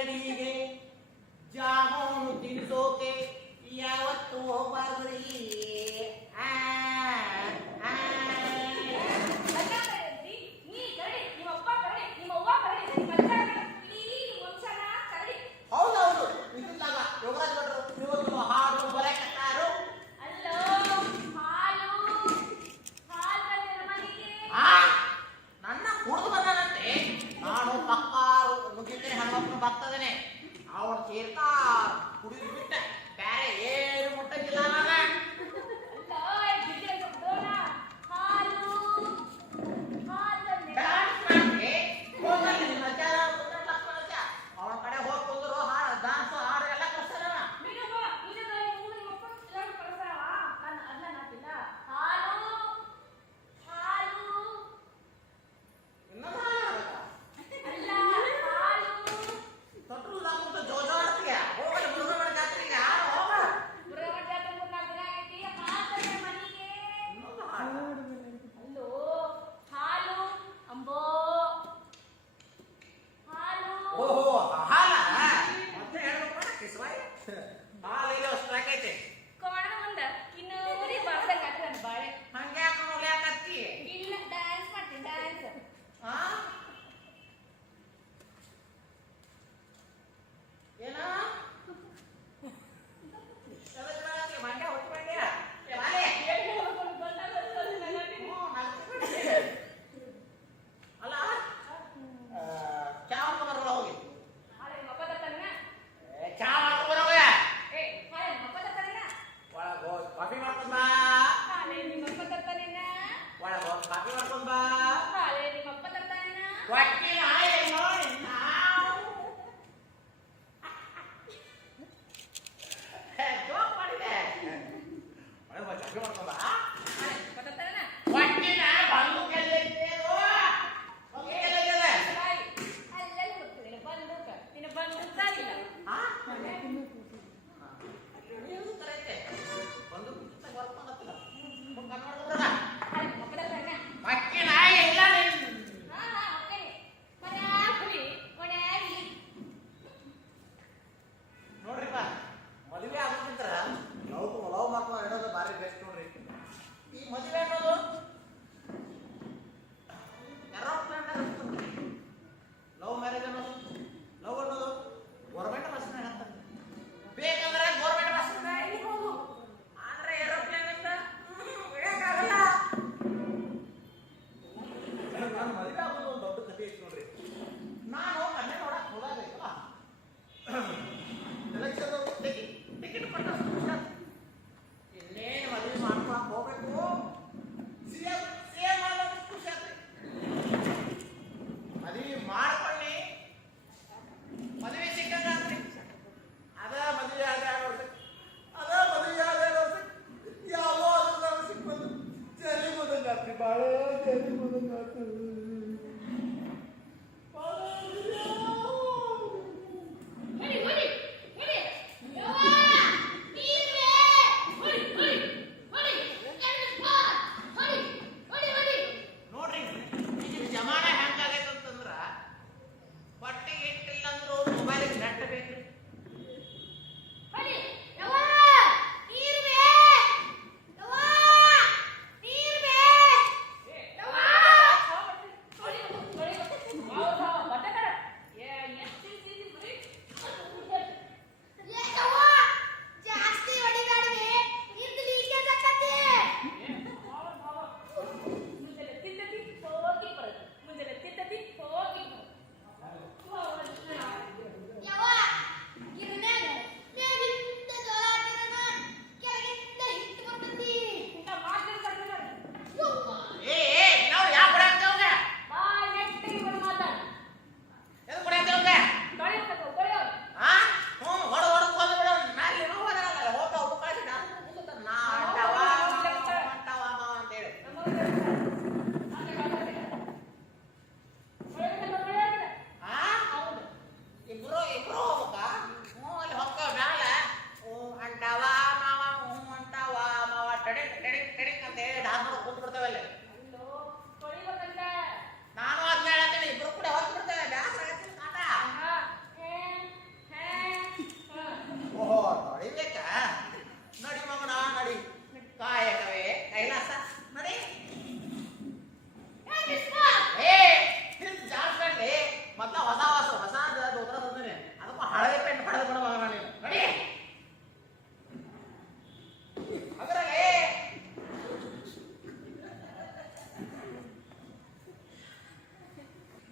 ಅಂಗಡಿಗೆ ಜಾಮೂನು ತಿನ್ನಿಸೋಕೆ ಯಾವತ್ತೂ ಹೋಗ್ಬಾರ್ದ್ರಿ. ಹೌದೌದು, ಇದನ್ನಾಗ ಯೋಗರಾಜ್ ಭಟ್ರು ಇವತ್ತು ಹಾಡು ಬರಕತ್ತಾರು. ನನ್ನ ಕುಡಿದು ಬಂದಾನಂತೆ. ನಾನು ಪಕ್ಕಾರು ಮುಗಿದ್ರೆ ಹನುಮಪ್ಪನ ಭಕ್ತದನೆ. ಅವನು ಸೇರ್ತಾ ಕುಡಿದು ಬಿಟ್ಟ ಬೇರೆ ಏನು ಮುಟ್ಟಂಗಿಲ್ಲ ನಾನು. ಅವನ ಕಡೆ ಹೋಗಿ ಕುಂದ್ರು ಹಾಡು ಡಾನ್ಸ್ ಹಾಡು ಎಲ್ಲ ಕಳ್ಸ್ತಾನ.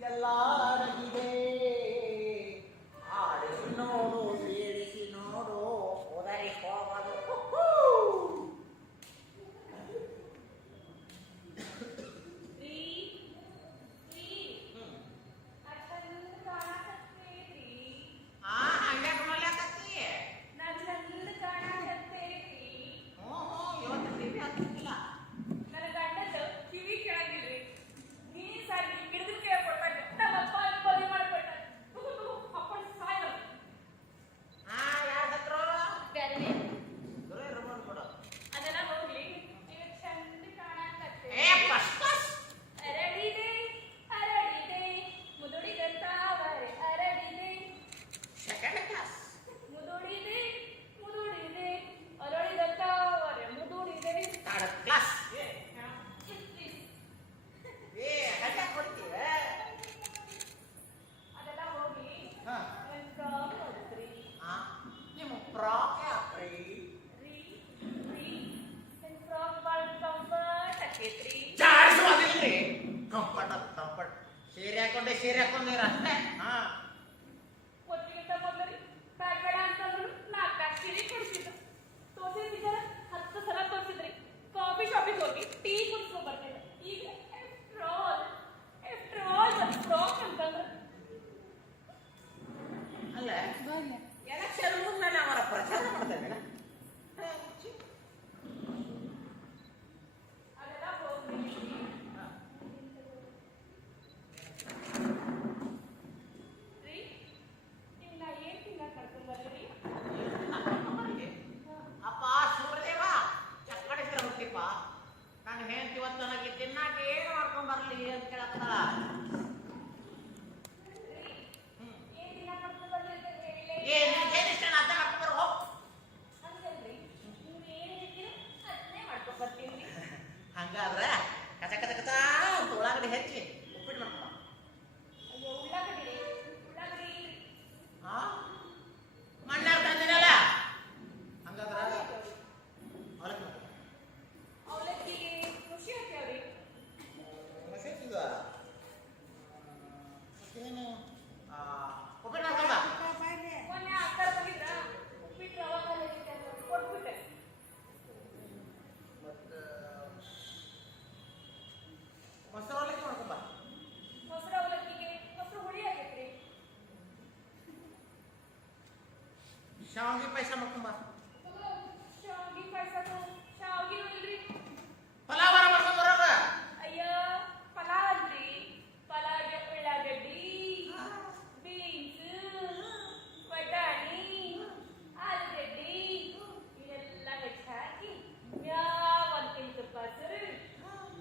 ಎಲ್ಲ ಅಡಗಿದೆ. ಆಡಿಸಿ ನೋಡು ಬೀಳಿಸಿ ನೋಡು ಉದರಿ ಹೋಗದು. ಸೀರೆ ಹಾಕೊಂಡೆ ಸೀರೆ ಹಾಕೊಂಡ್ರ ಅಷ್ಟೇ. ಹಾ ಒತ್ತಿಗಿಂತ ಮೊದಲು ಬ್ಯಾಡ್ ಬೇಡ ಅಂತಂದ್ರು 4 ಸೀರೆ ಕೊಡಿಸಿದ್ರು. ತೋರಿಸಿದ್ದಾರೆ 10 ಸಲ ತೋರಿಸಿದ್ರಿ. ಕಾಫಿ ಶಾಪಿಗೆ ಹೋಗಿ ಟೀ ಕುಡಿಸ್ಕೊಂಡ್ ಬರ್ತಿದ್ದೆ. ಈಗ ಒಂದು ಫ್ರಾಕ್ ಅಂತಂದ್ರೆ ಅಲ್ಲ ಎಲೆಕ್ಷನ್ ಮುನ್ನ ಅವರ ಪ್ರಚಾರ ಮಾಡ್ತೇವೆ. ಅದೆಲ್ಲ ಹೋಗ್ರಿ. ಅಪ್ಪ ಸೂರ್ಯದೇವ ಚಕ್ಕಡಿದ್ರೆ ಹುಟ್ಟಿಪ್ಪ ನಾನು ಹೇಳ್ತಿ ಇವತ್ತು ನನಗೆ ತಿನ್ನಾಕ ಏನು ಮಾಡ್ಕೊಂಡ್ ಬರ್ಲಿ ಅಂತ ಕೇಳತ್ತಲ್ಲ. ಹಂಗಾದ್ರೆ ಕಚ ಕಚ ಕಚ ಅಂತ ಉಳ್ಳಾಗಡ್ಡಿ ಹೆಚ್ಚಿ ಉಪ್ಪಿಟ್ಟು ಮಾಡ್ಕೊಂಡ. ಅಯ್ಯೋ ಉಳ್ಳಾಗಡ್ಡಿ ಮಣ್ಣಾಗ ತಂದಿನಲ್ಲ ಹಂಗಾದ್ರ ಅವಲಕ್ಕಿಗೆ ಖುಷಿ ಆಗ್ತಾವ್ರಿ. ಏನು ಉಪ್ಪಿಟ್ಟು ಮಾಡ್ಕೊಂಡ. ಮೊನ್ನೆ ಅಕ್ಕರ್ ಬಂದಿದ್ರ ಉಪ್ಪಿಟ್ಟು ರವಾ ಕೊಟ್ಬಿಟ್ಟೆ. ಮತ್ತೆ ಮೊಸರು ಅವಲಕ್ಕಿ ಮಾಡ್ಕೊಂಬ. ಮೊಸರು ಅವಲಕ್ಕಿಗೆ ಮೊಸರು ಹುಳಿ ಆಗೈತ್ರಿ. ಶಾವಿಗೆ ಪಾಯಸ ಮಾಡ್ಕೊಂಬ. ಶಾವಿಗೆ ಪಾಯಸನು ಶಾವಿಗೆ ಇಲ್ರಿ. ಪಲಾವರ ಮಾಡ್ಕೊಂಡ್ ಬರೋದ. ಅಯ್ಯೋ ಪಲಾವ್ ಅಲ್ರಿ. ಪಲಾವ್ಗೆ ಉಳ್ಳಾಗಡ್ಡಿ, ಬೀನ್ಸ್, ಬಟಾಣಿ, ಆಲೂಗಡ್ಡಿ ಇದೆಲ್ಲ ಹೆಚ್ಚು ಹಾಕಿ ಯಾವ ಒಂದು ಕೆಜಿ ತುಪ್ಪ ಹಸಿರು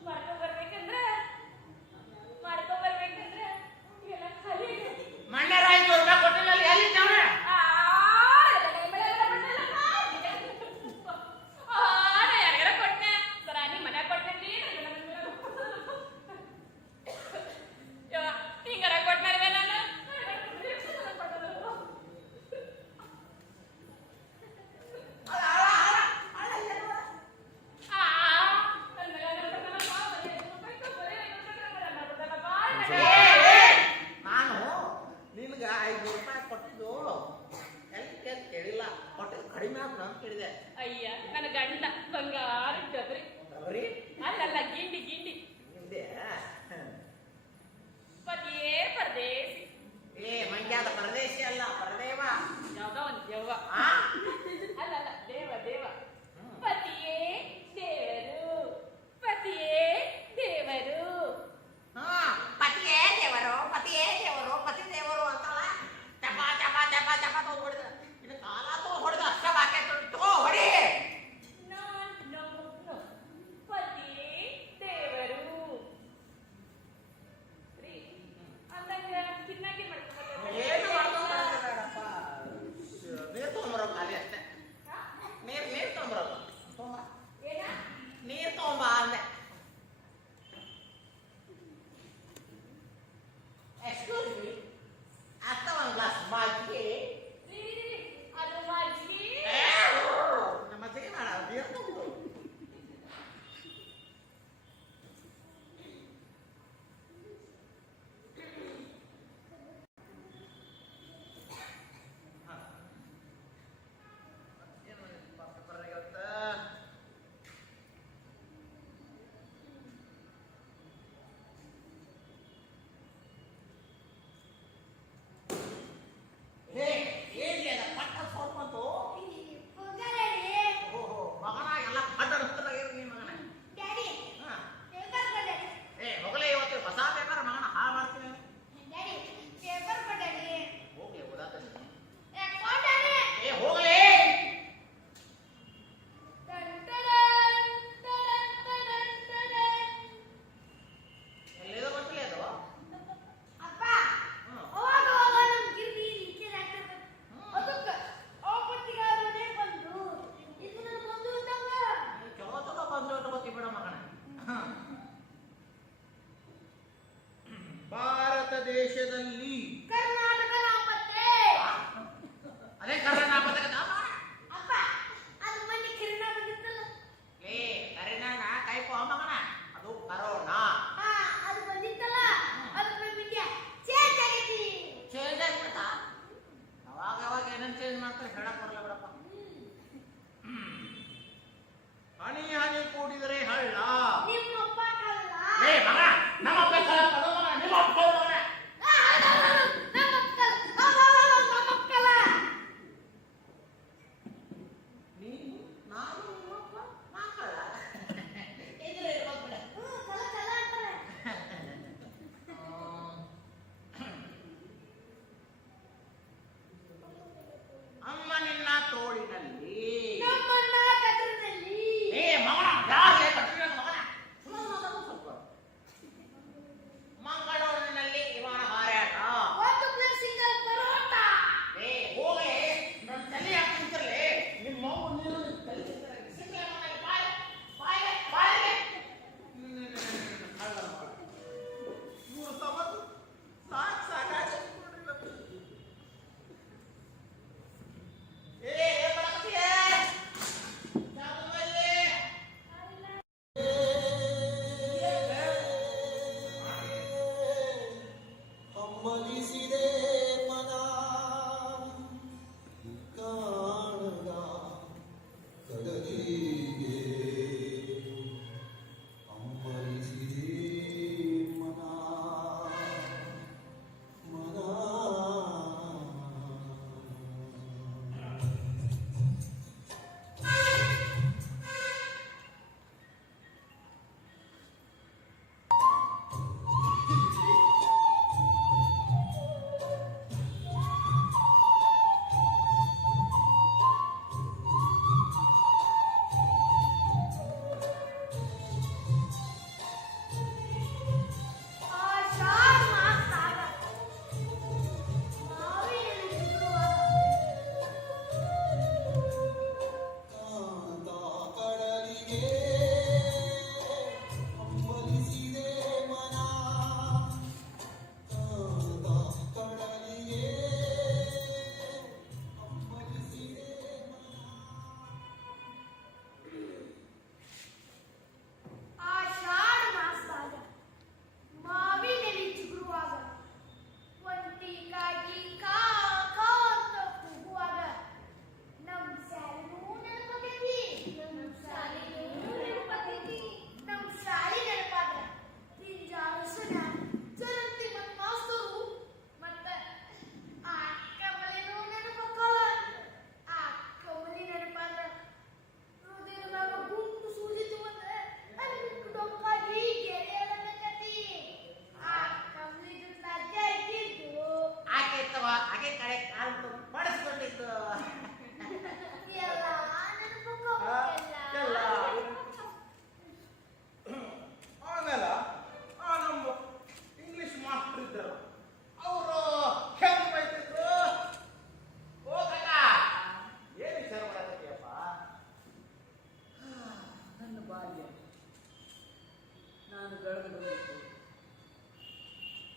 ಮಾಡ್ಕೊಂಡ್ಬರ್ಬೇಕಂದ್ರೆ ಇವೆಲ್ಲ ಖಾಲಿ ಮಣ್ಣೆ ರಾಯಿ ಕೊಟ್ಟಿನಲ್ಲಿ ಎಲ್ಲಿ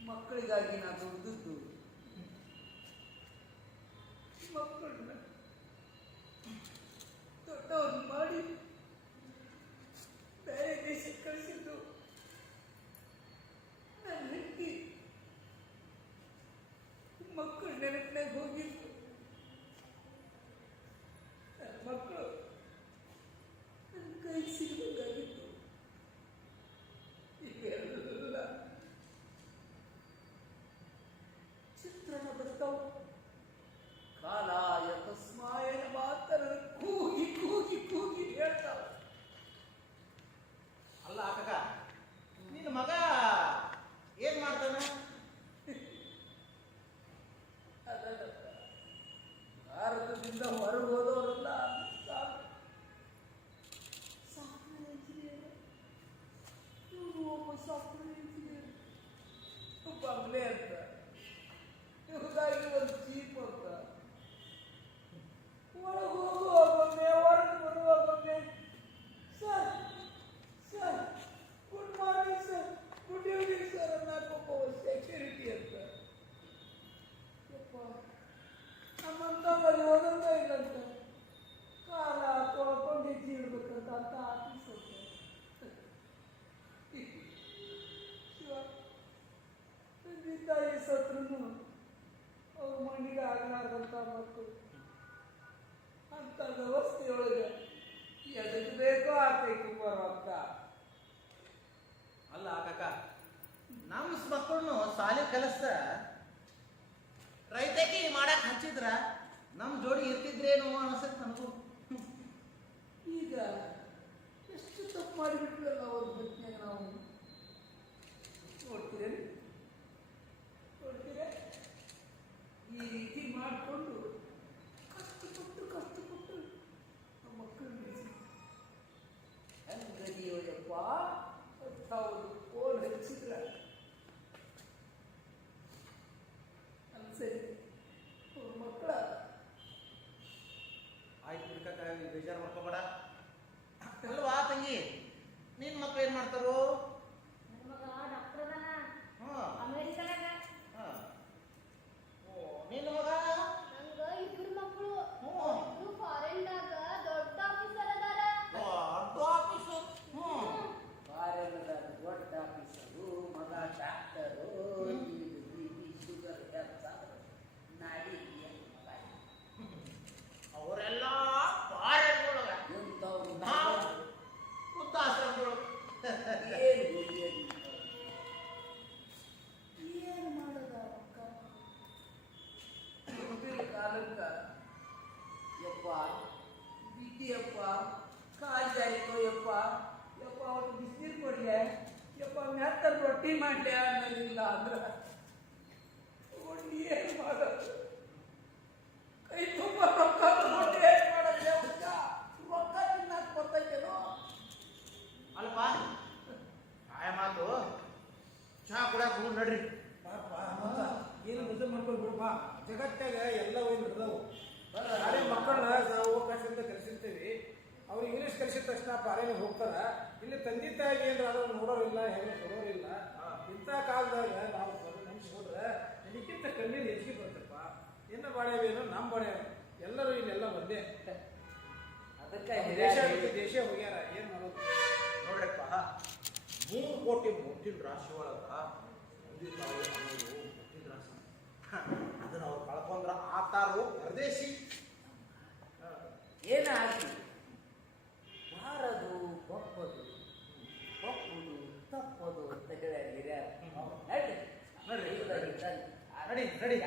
ಮಕ್ಕಳಿಗಾಗಿ ನಾನು ದುಡಿದದ್ದು ಮಕ್ಕಳನ್ನ ದೊಡ್ಡವ್ರು ಮಾಡಿ ಬೇರೆ ದೇಶಕ್ಕೆ ಕಳಿಸಿದ್ದು ನನ್ನ ಹೆಂಡತಿ ಮಕ್ಕಳು ನೆನಪಿನಾಗ ಹೋಗಿದ್ದು ನನ್ನ ಮಕ್ಕಳು ನನ್ನ ಕೈ ಸಿಗಬೇಕಾಗಿತ್ತು ಈಗೆಲ್ಲ ಚಿತ್ರಣ ಬರ್ತಾವ ಕಾಲಾಯ ತಸ್ಮಾಯನ ಮಾತರ ಕೂಗಿ ಕೂಗಿ ಕೂಗಿ ಹೇಳ್ತಾವ. ಅಲ್ಲ ಕಾಕ, ನಿನ್ನ ಮಗ ಏನ್ ಮಾಡ್ತಾನ? ಭಾರತದಿಂದ ಹೊರಗೆ ಹೋದವರೆಲ್ಲ ಸಾಫ್ಟ್ವೇರ್ ಇಂಜಿನಿಯರ್, ಇವರು ಒಬ್ಬ ಸಾಫ್ಟ್ವೇರ್ ಇಂಜಿನಿಯರ್, ಬಂಗ್ಲೆ ಅಂತ ಇವ್ರಿಗಾಗಿ ಒಂದು ಜೀಪ್ ಅಂತ, ಒಳಗೆ ಹೋಗುವ ಬಂದೆ ಹೊರಗೆ ಬರುವ ಬಂದೆ. Sir sir good morning sir, good evening sir ಅನ್ನೋಕ್ಕೊಬ್ಬ ಸೆಕ್ಯೂರಿಟಿ ಅಂತ. ಯಪ್ಪ ನಮ್ಮಂತವಲ್ಲಿ ಓದೋದ ಇಲ್ಲಂತ, ಕಾಲ ತೊಳ್ಕೊಂಡು ಹೆಜ್ಜೆ ಇಡ್ಬೇಕಂತ ಅಂತ ಆಫೀಸ್ ಅಂತ. ಶಿವ ತಂದೆ ತಾಯಿ ಸತ್ರು ಅವ್ರ ಮಣ್ಣಿಗೆ ಆಗಲಾರ್ದಂಥ ಮಕ್ಕಳು ಅಂತ ವ್ಯವಸ್ಥೆಯೊಳಗೆ ಎದಕ್ಕೆ ಬೇಕೋ ಆಗ್ತೈತಿ ಬರೋಕ್ಕ. ಅಲ್ಲ ಕಾಕ, ನಮ್ಮ ಮಕ್ಕಳನ್ನು ಸಾಲಿ ಕಲಿಸ್ತ ರೈತಕಿ ಮಾಡಕ್ ಹಚ್ಚಿದ್ರ ನಮ್ ಜೋಡಿ ಇರ್ತಿದ್ರೇನು ಅನ್ಸತ್ ನನಗೂ. ಈಗ ಎಷ್ಟು ತಪ್ಪು ಮಾಡಿಬಿಟ್ವಲ್ಲ ಅವ್ರ ಬದುಕಿನಾಗ ನಾವು. ನೋಡ್ತೀರೇನು ನೋಡ್ತೀರ, ಈ ರೀತಿ ಮಾಡಿಕೊಂಡು ಕಷ್ಟಪಟ್ಟು ನಮ್ಮ ಮಕ್ಕಳು ಹೆಂಗದಿಯೋಯಪ್ಪ ಹೌದು ಫೋನ್ ಹಚ್ಚಿದ್ರ ಸರಿ ಅವ್ರ ಮಕ್ಕಳ ಆಯ್ತು ಬಿಡ್ಕಾಕ, ಬೇಜಾರು ಮಾಡ್ಕೋಬೇಡ. ಅಲ್ವಾ ತಂಗಿ, ನಿನ್ ಮಕ್ಳು ಏನ್ ಮಾಡ್ತಾರೋ? ನನ್ನ ಮಗ ಡಾಕ್ಟರ್ ಅದಾನ ಹಾ ಅಮೇರಿಕಾದಾಗ. ಹಾ. ಓ, ನಿನ್ನ ಮಗ? ನಂಗ ಇಬ್ರು ಮಕ್ಕಳು, ಹ್ಮ್. ಇಬ್ರು ಫಾರಿನ್ದಾಗ ದೊಡ್ಡ ಆಫೀಸರ್ ಅದಾರ. ದೊಡ್ಡ ಆಫೀಸರ್. ಬಾರೆಲ್ಲದ ದೊಡ್ಡ ಆಫೀಸರು, ಮಗ ಡಾಕ್ಟರು, ಶುಗರ್ ನಾಡಿ ಅವರೆಲ್ಲ ಪಾರೊಳಗ ಎಂಥವ್ರು ನಾವು ವೃದ್ಧಾಶ್ರಮದೊಳಗ. ಏನು ಮಾಡೋದ ಅಕ್ಕ? ಮುಂದಿನ ಕಾಲಕ್ಕ ಯಪ್ಪ ಬಿಟ್ಟಿಯಪ್ಪ, ಕಾಲು ಜಾರಿಕೋ ಯಪ್ಪ, ಯಪ್ಪ ಅವ್ರು ಬಿಸಿನೀರು ಕೊಡ್ಲೆ, ಯಪ್ಪ ಮೆತ್ತದ ರೊಟ್ಟಿ ಮಾಡ್ಲೆ ಅನ್ನೋದಿಲ್ಲ ಅಂದ್ರೆ ಏನು ಮಾಡೋದು? ಕೈ ತುಂಬ ರೊಕ್ಕ ತಗೊಂಡು ಏನು ಮಾಡೋದು? ರೊಕ್ಕ ತಿನ್ನಕ್ಕೆ ಬರ್ತೈತೇನೋ? ಅಲ್ಪ ಆಯ ಮಾತು ಚಹಾ ಕುಡಿಯಾಕ ಹೋಗ್ ನಡ್ರಿ. ಪಾಪ ಮತ್ತ ಏನು ಮದುವೆ ಮಾಡ್ಕೊಂಡು ಬಿಡಪ್ಪ, ಜಗತ್ತಾಗ ಎಲ್ಲವೂ ನಡೆದವು. ನಾಳೆ ಮಕ್ಕಳನ್ನ ನಾವು ಅವಕಾಶದಿಂದ ಕಲಿಸಿರ್ತೀವಿ, ಅವ್ರು ಇಂಗ್ಲೀಷ್ ಕಲಿಸಿದ ತಕ್ಷಣ ಪಾರೇನೆ ಹೋಗ್ತಾರ. ಇಲ್ಲಿ ತಂದೆ ತಾಯಿಗೆ ಏನಾದ್ರು ನೋಡೋರಿಲ್ಲ, ಹೆಂಗೆ ಕೊಡೋರಿಲ್ಲ. ಇಂಥ ಕಾಲದಾಗ ನಾವು ನೆನೆಸ್ಕೊಂಡ್ರೆ ಇದಕ್ಕಿಂತ ಕಣ್ಣೀರು ಹೆಚ್ಚಿಗೆ ಬರ್ತಪ್ಪ. ಏನ ಬಾಳ್ಯಾವೇನೋ ನಮ್ಮ ಬಾಳ್ಯಾವ, ಎಲ್ಲರೂ ಇಲ್ಲೆಲ್ಲ ಒಂದೇ. ಅದಕ್ಕೆ ದೇಶ ಬಿಟ್ಟು ದೇಶ ಹೋಗ್ಯಾರ, ಏನು ಮಾಡೋದು? ನೋಡ್ರಪ್ಪ, 3 ಕೋಟಿ ಮುಟ್ಟಿನ ರಾಶಿ ಒಳಗ ತಂದೆ ತಾಯಿ ಅನ್ನೋದು ಮುಟ್ಟಿನ ರಾಶಿ. ಅದನ್ನ ಅವ್ರು ಕಳ್ಕೊಂಡ್ರ ಆತಾರು ಪರದೇಶಿ. ಏನಾಗಿ ಮಾರದು ಒಪ್ಪದು ಒಪ್ಪುದು ತಪ್ಪದು ಅಂತ ಹೇಳ್ಯಾರ ಹಿರಿಯರು. ನಡ್ರಿ ನಡ್ರಿ ನಡಿ ನಡಿ.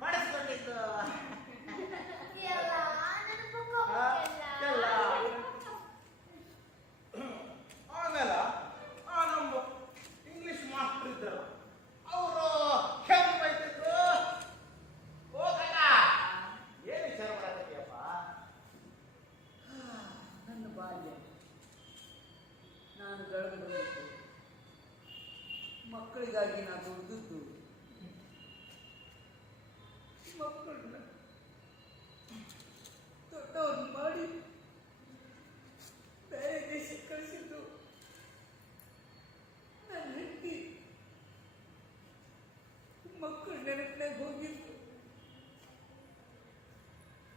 ಮಾಡಿಸ್ಕೊಂಡಿದ್ದು ಎಲ್ಲ ನೆನಪು ಎಲ್ಲ ಆಮೇಲೆ ನಮ್ಮ ಇಂಗ್ಲಿಷ್ ಮಾಸ್ಟರ್ ಇದ್ದರು ಅವರು ಹೆಂಗ್ ಬೈತಿದ್ರು ಹೋಗಲ್ಲ ಏನು ವಿಚಾರ ಮಾಡಕತ್ತೀಯಪ್ಪ ನನ್ನ ಬಾಲ್ಯ ನಾನು ಬೆಳೆದು ಬಂದಿದ್ದು ಮಕ್ಕಳಿಗಾಗಿ ನಾನು ದುಡಿದದ್ದು ಮಕ್ಕಳನ್ನ ದೊಡ್ಡವ್ರು ಮಾಡಿ ಬೇರೆ ದೇಶಕ್ಕೆ ಕಳಿಸಿದ್ದು ನನ್ನ ಹೆಂಡತಿ ಮಕ್ಕಳು ನೆನಪಿನಾಗ ಹೋಗಿದ್ದು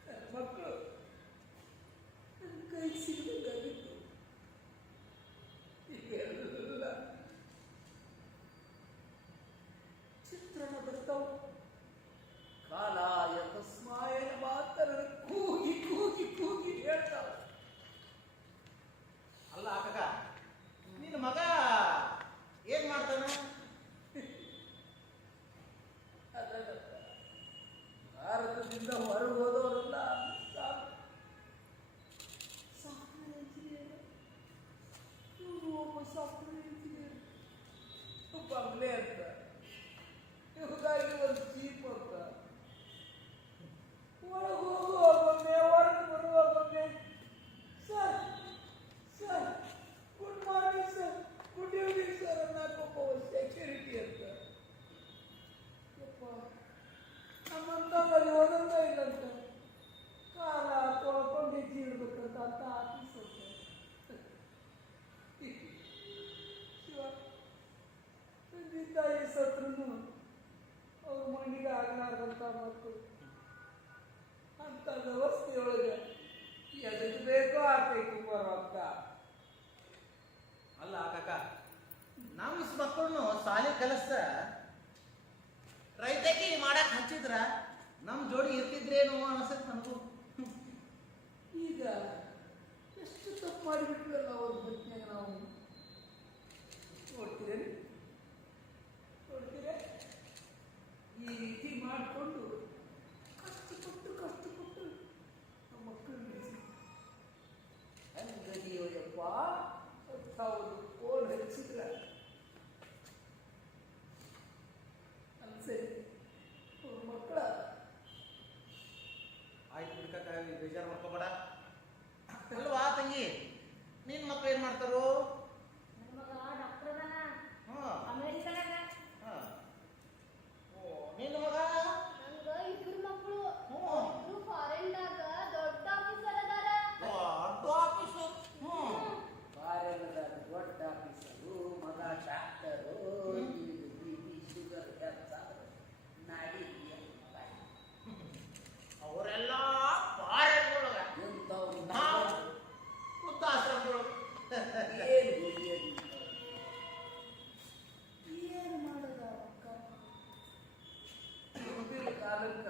ನನ್ನ ಮಕ್ಕಳು ನನ್ನ ಕೈ ಸಿಗಬೇಕಾಗಿತ್ತು ಈಗೆಲ್ಲ ಚಿತ್ರಣ ಬರ್ತಾವ ಕಾಲಾಯ ತಸ್ಮಾಯನ ಮಾತರ ಕೂಗಿ ಕೂಗಿ ಕೂಗಿ ಹೇಳ್ತಾವ ಅಲ್ಲ ಕಾಕ ನಿನ್ನ ಮಗ ಏನ್ ಮಾಡ್ತಾನ ಭಾರತದಿಂದ ಹೊರಗೆ ಹೋದವರೆಲ್ಲ ಸಾಫ್ಟ್ವೇರ್ ಇಂಜಿನಿಯರ್ ಇವರು ಒಬ್ಬ ಸಾಫ್ಟ್ವೇರ್ ಇಂಜಿನಿಯರ್ ಬಂಗ್ಲೆ ಅಂತ ಇವ್ರಿಗಾಗಿ ಒಂದು ಜೀಪ್ ಅಂತ ಒಳಗೆ ಹೋಗುವ ಬಂದೆ ಹೊರಗೆ ಬರುವ ಬಂದೆ sir sir good morning sir good evening sir ಅನ್ನೋಕೊಬ್ಬ ಸೆಕ್ಯೂರಿಟಿ ಅಂತ ಯಪ್ಪ ನಮ್ಮಂತಲ್ಲಿ ಓದೋದ ಇಲ್ಲಂತ ಕಾಲ ತೊಳ್ಕೊಂಡು ಹೆಜ್ಜೆ ಇಡ್ಬೇಕಂತ ಅಂತ ಆಫೀಸ್ ಅಂತ ಶಿವ ತಂದೆ ತಾಯಿ ಸತ್ರು ಅವ್ರ ಮಣ್ಣಿಗೆ ಆಗಲಾರ್ದಂಥ ಮಕ್ಕಳು ಅಂತ ವ್ಯವಸ್ಥೆಯೊಳಗೆ ಎದಕ್ಕೆ ಬೇಕೋ ಆಗ್ಬೇಕು ಬರೋಂತ ಅಲ್ಲ ಕಾಕ ನಮ್ಮ ಮಕ್ಕಳನ್ನು ಸಾಲಿ ಕಲಿಸ್ದ ರೈತಕಿ ಮಾಡಕ್ ಹಚ್ಚಿದ್ರ ನಮ್ ಜೋಡಿ ಇರ್ತಿದ್ರೇನು ಅನ್ಸತ್ ನನಗೂ ಈಗ ಎಷ್ಟು ತಪ್ಪು ಮಾಡಿಬಿಟ್ವಲ್ಲ ಅವ್ರ ಬದುಕಿನಾಗ ನಾವು ನೋಡ್ತೀರೇನು ನೋಡ್ತೀರ ಈ ರೀತಿ ಮಾಡಿಕೊಂಡು ಕಷ್ಟಪಟ್ಟು ನಮ್ಮ ಮಕ್ಕಳು ಹೆಂಗದಿಯೋಯಪ್ಪ 10,000 ಫೋನ್ ಹಚ್ಚಿದ್ರ ಸರಿ ಅವ್ರ ಮಕ್ಕಳ ಆಯ್ತು ಬಿಡ್ಕಾಕ ಬೇಜಾರು ಮಾಡ್ಕೋಬೇಡ ಅಲ್ವಾ ತಂಗಿ ನಿನ್ ಮಕ್ಳು ಏನ್ ಮಾಡ್ತಾರೋ ನನ್ನ ಮಗ ಡಾಕ್ಟರ್ ಅದಾನ ಹಾ ಅಮೆರಿಕದಾಗ ಹಾ ಓ ನಿನ್ನ ಮಗ ನಂಗ ಇಬ್ರು ಮಕ್ಕಳು ಹ್ಮ್. ಇಬ್ರು ಫಾರಿನ್ದಾಗ ದೊಡ್ಡ ಆಫೀಸರ್ ಅದಾರ ದೊಡ್ಡ ಆಫೀಸರ್ ಬಾರೆಲ್ಲದಾಗ ದೊಡ್ಡ ಆಫೀಸರು ಮಗ ಡಾಕ್ಟರು ಬಿ ಪಿ ಶುಗರ್ ನಾಡಿ ಅವರೆಲ್ಲ ಪಾರೆಗಳೊಳಗ ಎಂಥವ್ರು ನಾವು ವೃದ್ಧಾಶ್ರಮದೊಳಗ ಏನು ಏನು ಮಾಡೋದ ಅಕ್ಕ ಮುಂದಿನ ಕಾಲಕ್ಕ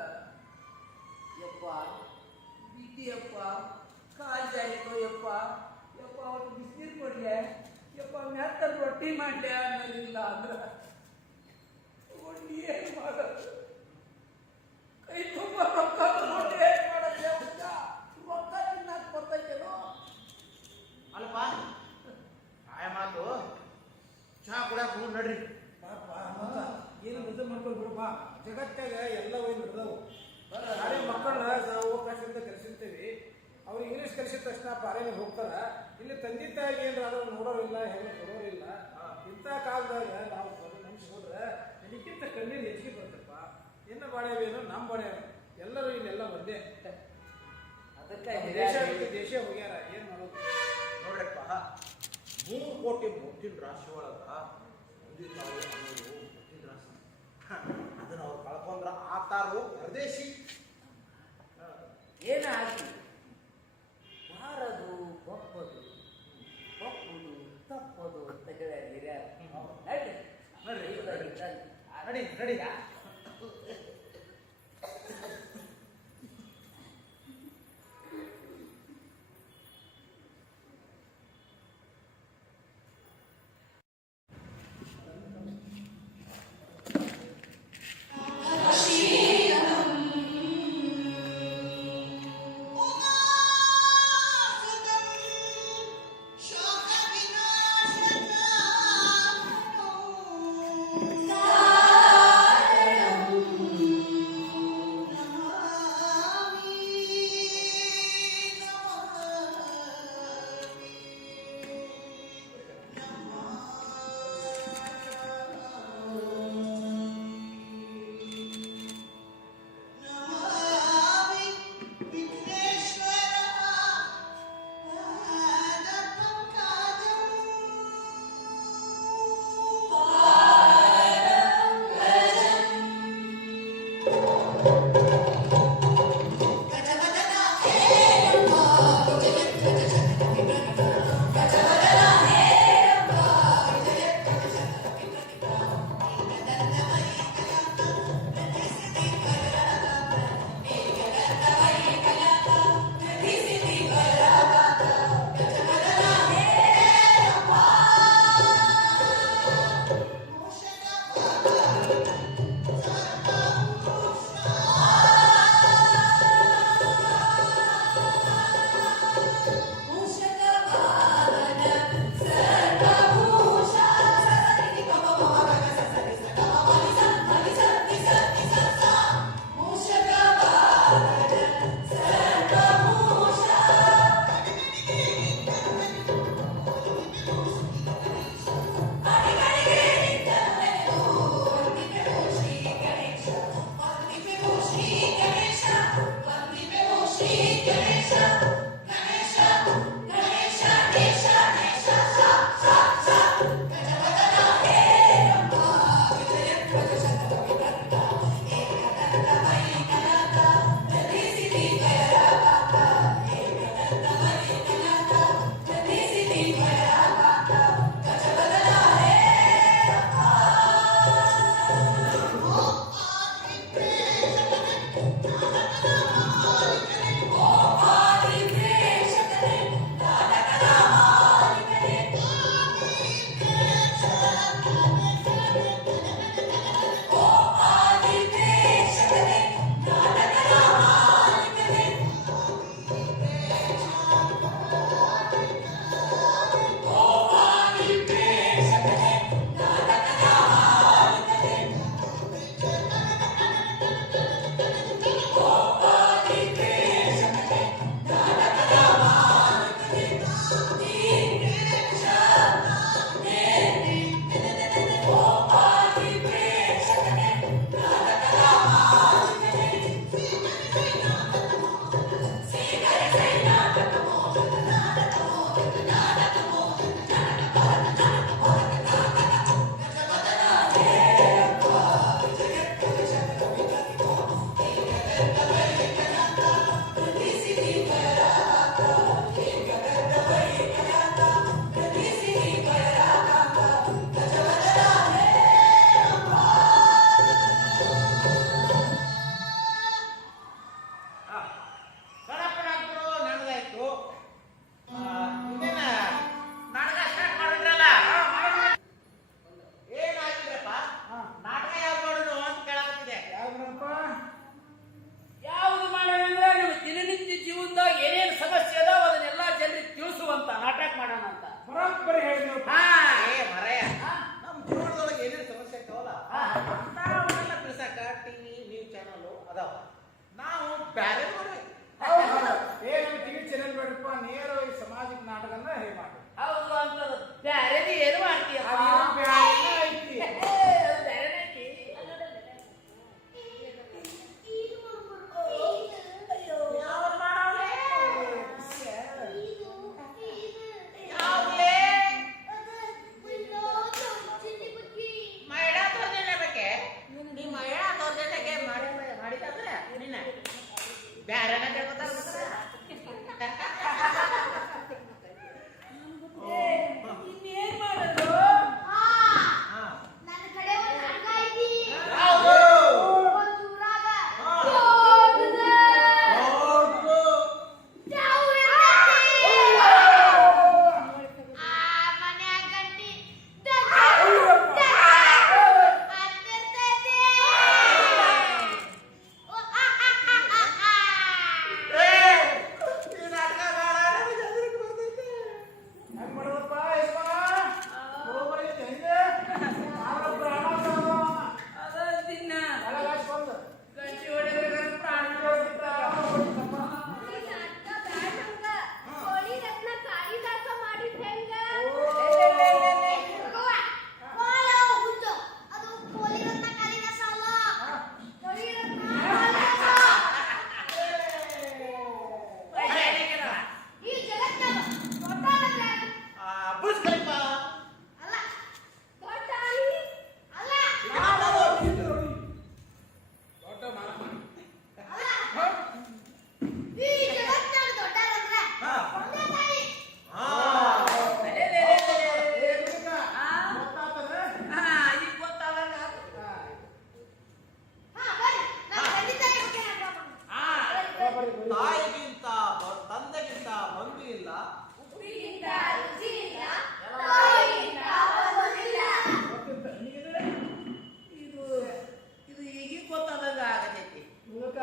ಯಪ್ಪ ಬಿದ್ದಿಯಪ್ಪ ಕಾಲ್ ಜಾಯ್ಕೋ ಯಪ್ಪ ಯಪ್ಪ ಅವ್ರು ಬಿಸಿನೀರು ಕೊಡ್ಲೆ ಯಪ್ಪ ಮೆತ್ತದ ರೊಟ್ಟಿ ಮಾಡ್ಲೆ ಅನ್ನೋದಿಲ್ಲ ಅಂದ್ರ ಏನು ಮಾಡೋದು ಕೈ ತುಂಬ ರೊಕ್ಕ ತಗೊಂಡು ಏನು ಮಾಡೋದು ರೊಕ್ಕ ತಿನ್ನಕ್ ಬರ್ತೈತೇನೋ ಅಲ್ಪ ಆಯ ಮಾತು ಚಹಾ ಕುಡಿಯಾಕ ಹೋಗಿ ನಡ್ರಿ ಪಾಪ ಮತ್ತ ಏನು ಮದುವೆ ಮಾಡ್ಕೊಂಡು ಬಿಡಪ್ಪ ಜಗತ್ತಾಗ ಎಲ್ಲ ಹೋಗಿ ನಡೆದವು ನಾಳೆ ಮಕ್ಕಳನ್ನ ನಾವು ಅವಕಾಶದಿಂದ ಕಲಿಸಿರ್ತೀವಿ ಅವ್ರು ಇಂಗ್ಲೀಷ್ ಕಲಿಸಿದ ತಕ್ಷಣ ಪಾರೇನಿಗೆ ಹೋಗ್ತಾರ ಇಲ್ಲಿ ತಂದೆ ತಾಯಿಗೆ ಏನಾರ ಅದನ್ನು ನೋಡೋರಿಲ್ಲ ಹೆಣ್ಣು ಕೊಡೋರಿಲ್ಲ ಇಂಥ ಕಾಲದಾಗ ನಾವು ಮನುಷ್ಯ ಹೋದ್ರೆ ಇದಕ್ಕಿಂತ ಕಣ್ಣೀರು ಹೆಚ್ಚಿಗೆ ಬರ್ತಪ್ಪ ಏನು ಬಾಳ್ಯಾವೇನು ನಮ್ಮ ಬಾಳ್ಯಾವ ಎಲ್ಲರೂ ಇಲ್ಲೆಲ್ಲ ಒಂದೇ ಅದಕ್ಕೆ ದೇಶ ಬಿಟ್ಟು ದೇಶ ಹೋಗ್ಯಾರ ಏನು ಮಾಡೋದು ನೋಡ್ರಪ್ಪ 3 ಕೋಟಿ ಮುತ್ತಿನ ರಾಶಿ ಒಳಗ ತಂದೆ ತಾಯಿ ಅನ್ನೋದು ಮುತ್ತಿನ ರಾಶಿ ಅದನ್ನ ಅವ್ರು ಕಳ್ಕೊಂಡ್ರ ಆತಾರು ಪರದೇಶಿ ಏನಾಗಿ ಮಾರದು ಬಪ್ಪದು ಬಪ್ಪುದು ತಪ್ಪದು ಅಂತ ಹೇಳ್ಯಾರ ನಡ್ರಿ ನಡ್ರಿ ನಡಿ ನಡಿ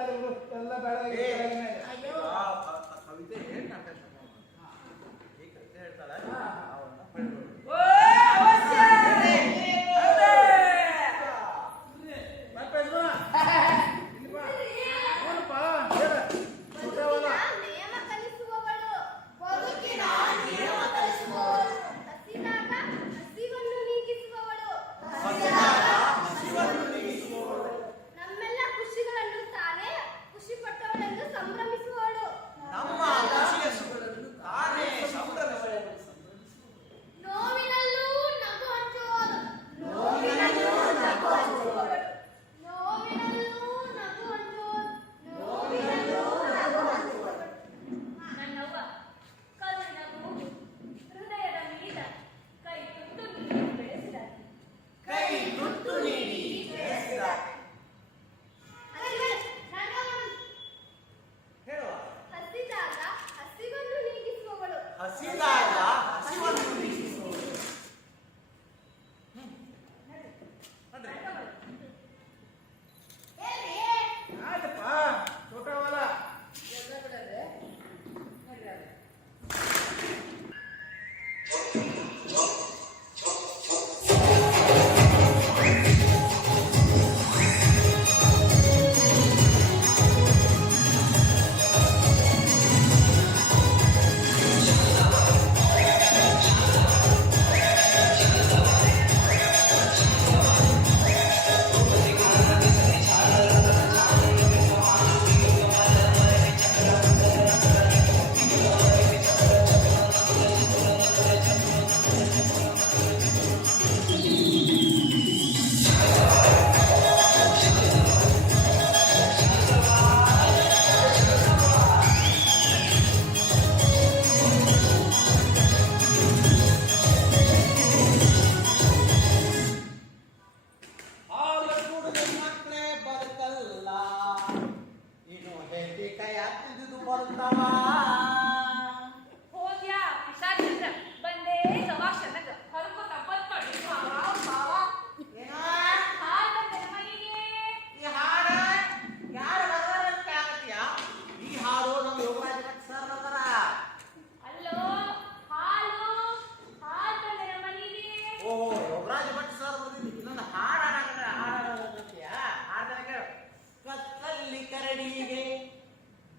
ಎಲ್ಲ ಬೇಡ ಕವಿತೆ ಹೇಳ್ತಾಳೆ ಈ ಕವಿತೆ ಹೇಳ್ತಾಳೆ ಅವನ್ನ ಹೇಳ್ಬೋದು. ಓ ಅವಶ್ಯ ಅದೇ. ಬದುಕಿನ ನಿಯಮ ಕಲಿಸುವವಳು ಬದುಕಿನ ನಿಯಮ ಕಲಿಸುವವಳು ಹಸಿದಾಗ ಹಸಿವನ್ನು ನೀಗಿಸುವವಳು ನಮ್ಮೆಲ್ಲ ಖುಷಿಗಳನ್ನು ತಾನೇ ಖುಷಿ ಪಟ್ಟವಳೆಂದು ಸಂಭ್ರಮಿಸುವವಳು ನಮ್ಮ ಖುಷಿಯ ಸುಖಗಳನ್ನು ತಾನೇ ಸಂಭ್ರಮಿಸುವವಳು. ನೋವಿನಲ್ಲೂ ನಗು ಹಂಚುವವಳು ನೋವಿನಲ್ಲೂ ನಗು ಹಂಚುವವಳು ನೋವಿನಲ್ಲೂ ನಗು ಹಂಚುವವಳು ನೋವಿನಲ್ಲೂ ನಗು ಹಂಚುವವಳು ನನ್ನವ್ವ ಕರುಳಿನ ಕೂಗು ಹೃದಯದ ಮೀದ ಕೈ ತುತ್ತು ನೀಡಿ ಬೆಳೆಸಿದ ಕೈ ತುತ್ತು ನೀಡಿ ಬೆಳೆಸಿದ ಹೇಳುವ ಹಸಿದಾಗ ಹಸಿವನ್ನು ನೀಗಿಸುವವಳು ಹಸಿದಾಗ ಹಸಿವನ್ನು ನೀಗಿಸುವವಳು. ಆಯ್ತಪ್ಪ ಊಟವಲ್ಲ ಎಲ್ಲ ಬಿಡದೆ ಹಾಲು ಕುಡಿದು ಮಕ್ಕಳೇ ಬದುಕಲ್ಲ ಇನ್ನು ಹೆಂಡಿ ಕೈ ಹತ್ತಿದ್ದು ಬರುತ್ತವ. ಹೋಗ್ಯಾ ಪಿಶಾಚಿದ್ರ ಬಂದೇ ಗವಾಕ್ಷನಗ ಹೊರಕೋತ ಬತ್ಪಡಿ ಭಾವ ಏನೋ ಹಾಲ್ ಬಂದೆ ಮನೆಗೆ ಈ ಹಾಡು ಯಾರು ಬದಲಾವಣೆ ಆಗತ್ತೀಯ? ಈ ಹಾಡು ನಮ್ಮ ಯೋಗರಾಜ್ ಭಟ್ ಸರ್ ಅದರ. ಅಲ್ಲೋ ಹಾಲು ಹಾಲ್ ಬಂದೆ ಮನೆಗೆ ಓಹೋ ಯೋಗರಾಜ್ ಭಟ್ ಸರ್ ಬಂದಿದ್ದು ಇನ್ನೊಂದು ಹಾಡು ಹಾಡಾಗತ್ತೀಯ? ಹಾಡ್ತಾನೆ ಕೇಳು. ಕತ್ತಲ್ಲಿ ಕರಡಿಗೆ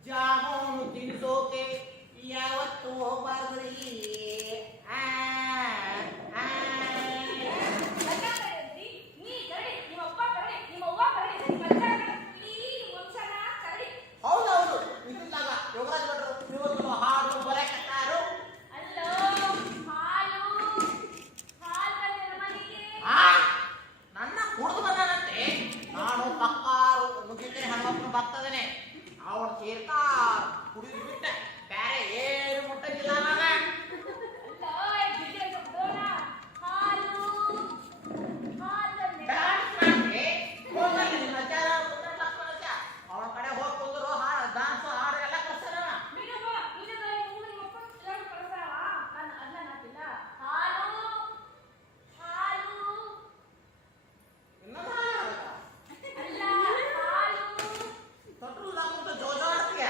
ಜಾಮೂನು ತಿನ್ಸೋಕೆ ಯಾವತ್ತೂ ಬರ್ರಿ. ಆ, ಆ. ಅಲ್ಲ ಕರೆದ್ರಿ ನೀ ಕರಡಿ ನಿಮ್ಮ ಅಪ್ಪ ಕರಡಿ ನಿಮ್ಮ ಅವ್ವ ಕರಡಿ ನಿಮ್ಮ ಅಜ್ಜ ಕರಡಿ ಈ ವಂಶನ ಕರಡಿ ಹೌದೌದು ಇದ್ದಾಗ ಯೋಗರಾಜ್ ಭಟ್ರು ಇವತ್ತು ಹಾಡು ಬರಕತ್ತಾರು. ಅಲ್ಲೋ ಹಾಲು ಹಾಲ್ ಬಂದೆ ಮನೆಗೆ ಆ, ನನ್ನ ಕುಡಿದು ಬಂದಾನಂತೆ. ನಾನು ಪಕ್ಕಾರು ನುಗ್ಗಿದ್ರೆ ಹನುಮಪ್ಪನ ಭಕ್ತದನೆ. ಅವನು ಸೇರ್ತಾ ಕುಡಿದು ಬಿಟ್ಟೆ ಬೇರೆ ಏನು ಮುಟ್ಟಂಗಿಲ್ಲ ನಾನು. ಅಲ್ಲ ಗಿಡ್ಡೆ ಬಿಡೋಣ ಹಾಲು ಹಾಲ್ ಬಂದೆ ಡ್ಯಾನ್ಸ್ ಮಾಡಿ ಹೋಗಲ್ಲಿ ನಿಮ್ಮ ಅಜ್ಜ ಲಕ್ಷ್ಮಣ ಅಜ್ಜ ಅವನ ಕಡೆ ಹೋಗಿ ಕುಂದ್ರು ಹಾಡು ಡ್ಯಾನ್ಸ್ ಹಾಡು ಎಲ್ಲ ಕಲ್ಸನ. ಮೀನಪ್ಪ ನಿಜದ ನಿಮ್ಮ ಅಪ್ಪ ಎರಡು ಕಳ್ಸಾವ ನಾನು ಅದನ್ನ ನಾಟಿಲ್ಲ ಹಾಲು ಹಾಲು ಇನ್ನೊಂದು ಹಾಡು ಅಲ್ಲ ಹಾಲು ತೊಟ್ರು ಹಾಕೊಂಡು ಜೋಜಾಡ್ತೀಯ.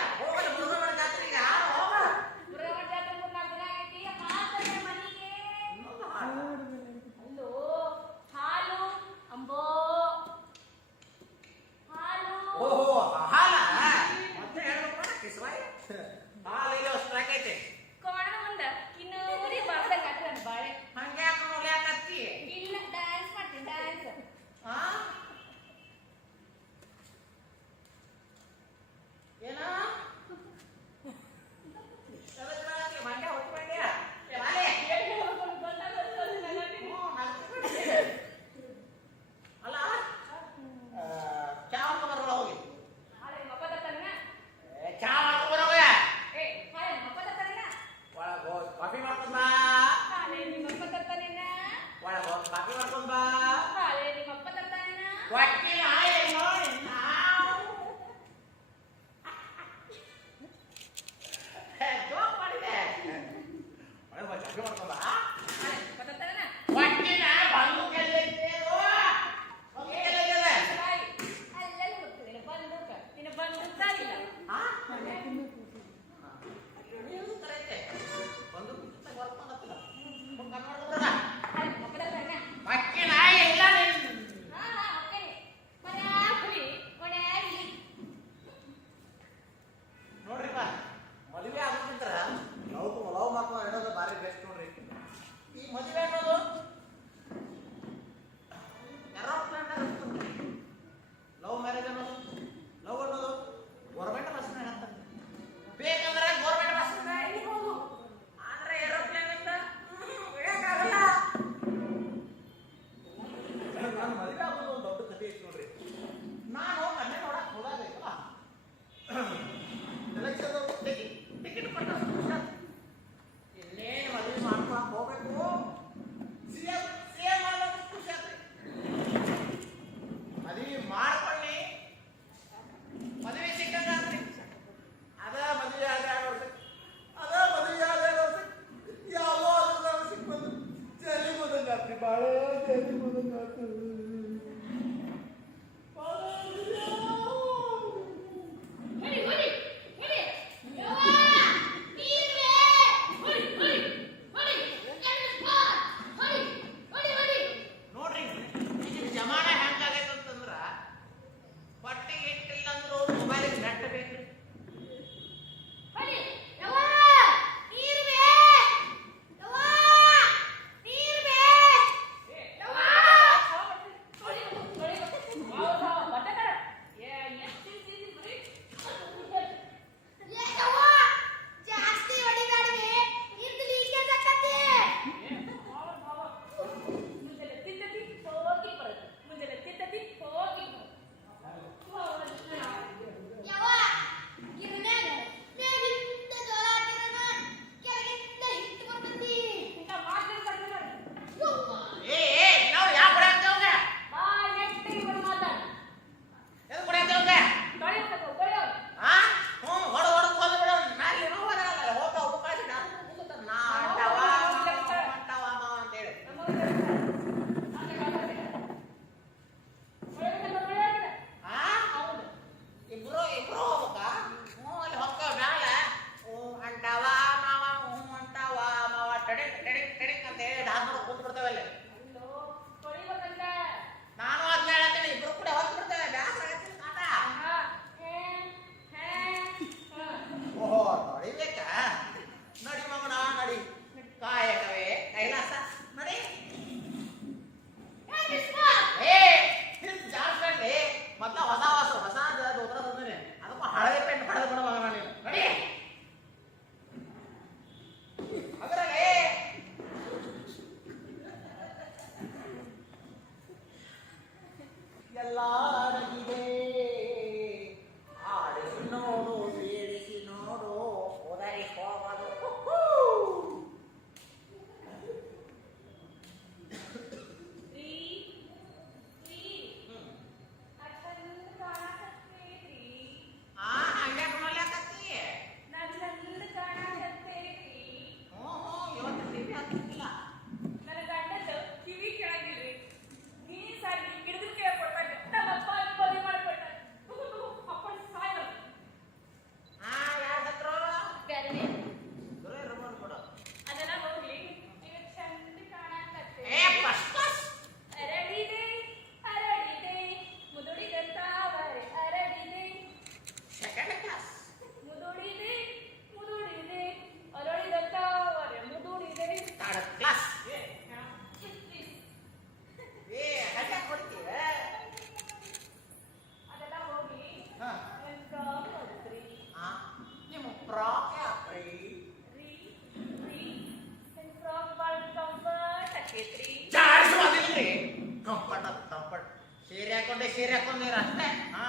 ಹಾಕೊಂಡೆ ಸೀರೆ ಹಾಕೊಂಡಿರ ಅಷ್ಟೇ. ಹಾ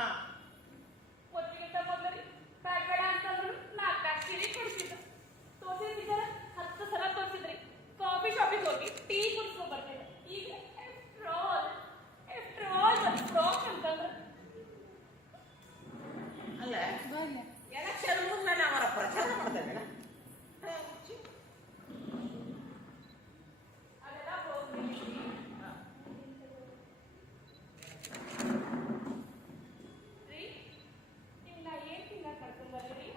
ಒತ್ತಿಗಿಂತ ಮೊದಲು ಬ್ಯಾಗ್ ಬೇಡ ಅಂತಂದ್ರು 4 ಸೀರೆ ಕೊಡಿಸಿದ್ರು. ತೋರಿಸಿದಾರ 10 ಸಲ ತೋರಿಸಿದ್ರಿ. ಕಾಫಿ ಶಾಪಿಗೆ ಹೋಗಿ ಟೀ ಕುಡಿಸ್ಕೊಂಡ್ ಬರ್ತಿದ್ದೆ. ಈಗ ಫ್ರಾಕ್ ಅಂತಂದ್ರೆ ಅಲ್ಲ ಎಲೆಕ್ಷನ್ ಮುಂದೆ ಅವರ ಪ್ರಚಾರ ಮಾಡ್ತೇನೆ. ಅದೆಲ್ಲ ಹೋಗ್ಬಿಡಿ. ರೀ ನಿಮ್ನ ಏನ್ ತಿನ್ನಕ್ ಕರ್ಕೊಂಡ್ ಬರ್ರಿ?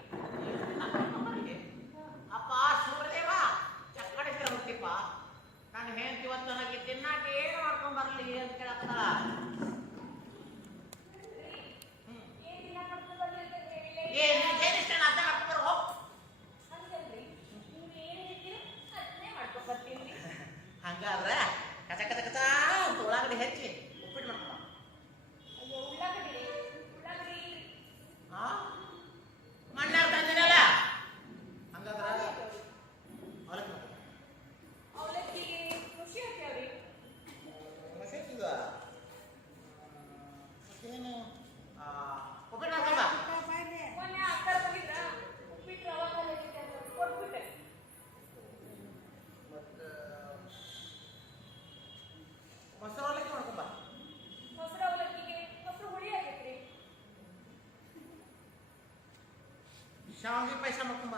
ಅಪ್ಪ ಸೂರ್ಯದೇವ ಚಕ್ಕಡಿಸಿರ ಹುಟ್ಟಿಪ್ಪ. ನಾನು ಹೇಳ್ತಿ ಇವತ್ತು ನನಗೆ ತಿನ್ನಾಕ ಏನು ಮಾಡ್ಕೊಂಡ್ ಬರ್ಲಿ ಅಂತ ಕೇಳತ್ತಲ್ಲ. ಏನ್ ತಿನ್ನಕ್ ಕರ್ಕೊಂಡ್ ಬರ್ರಿ ಅಂತ ಹೇಳಿಲ್ಲ. ಏನಿಷ್ಟ ಅದ ಹಾಕ್ಬಾರ ಹೋಗ್. ಹಂಗಲ್ರಿ, ನೀವ್ ಏನ್ ಹೇಳ್ತೀರ ಅದನ್ನೇ ಮಾಡ್ಕೊಂಡ್ ಬರ್ತೀನಿ. ಹಂಗಾದ್ರೆ ಕಚ ಕಚ ಕಚ ಅಂತ ಉಳ್ಳಾಗಡ್ಡಿ ಹೆಚ್ಚಿ ಉಪ್ಪಿಟ್ಟು ಮಾಡ್ಕೊ. ಅಯ್ಯೋ ಉಳ್ಳಾಗಡ್ಡಿ ಹಾ ಮಣ್ಣಾಗ ತಂದಿನಲ್ಲ ಹಂಗಾದ್ರ ಅವಲಕ್ಕಿ ಮಾಡ್ಕೊ. ಅವಲಕ್ಕಿ ಖುಷಿ ಆಗ್ತಾವ್ರಿ. ಮತ್ತೇನು ಉಪ್ಪಿಟ್ಟು ಮಾಡ್ಕೊಂಬ. ಮೊನ್ನೆ ಅಕ್ಕರ ಬಂದಿದ್ರ ಉಪ್ಪಿಟ್ಟು ರವಾ ಕಲಿತಿದ್ದೆ ಅಂತ ಕೊಟ್ಬಿಟ್ಟೆ. ಮತ್ತು ಮೊಸರು ಅವಲಕ್ಕಿ ಮಾಡ್ಕೊಂಬ. ಮೊಸರು ಅವಲಕ್ಕಿಗೆ ಮೊಸರು ಹುಳಿ ಆಗೈತ್ರಿ. ಶಾವಿಗೆ ಪಾಯಸ ಮಾಡ್ಕೊಂಬ.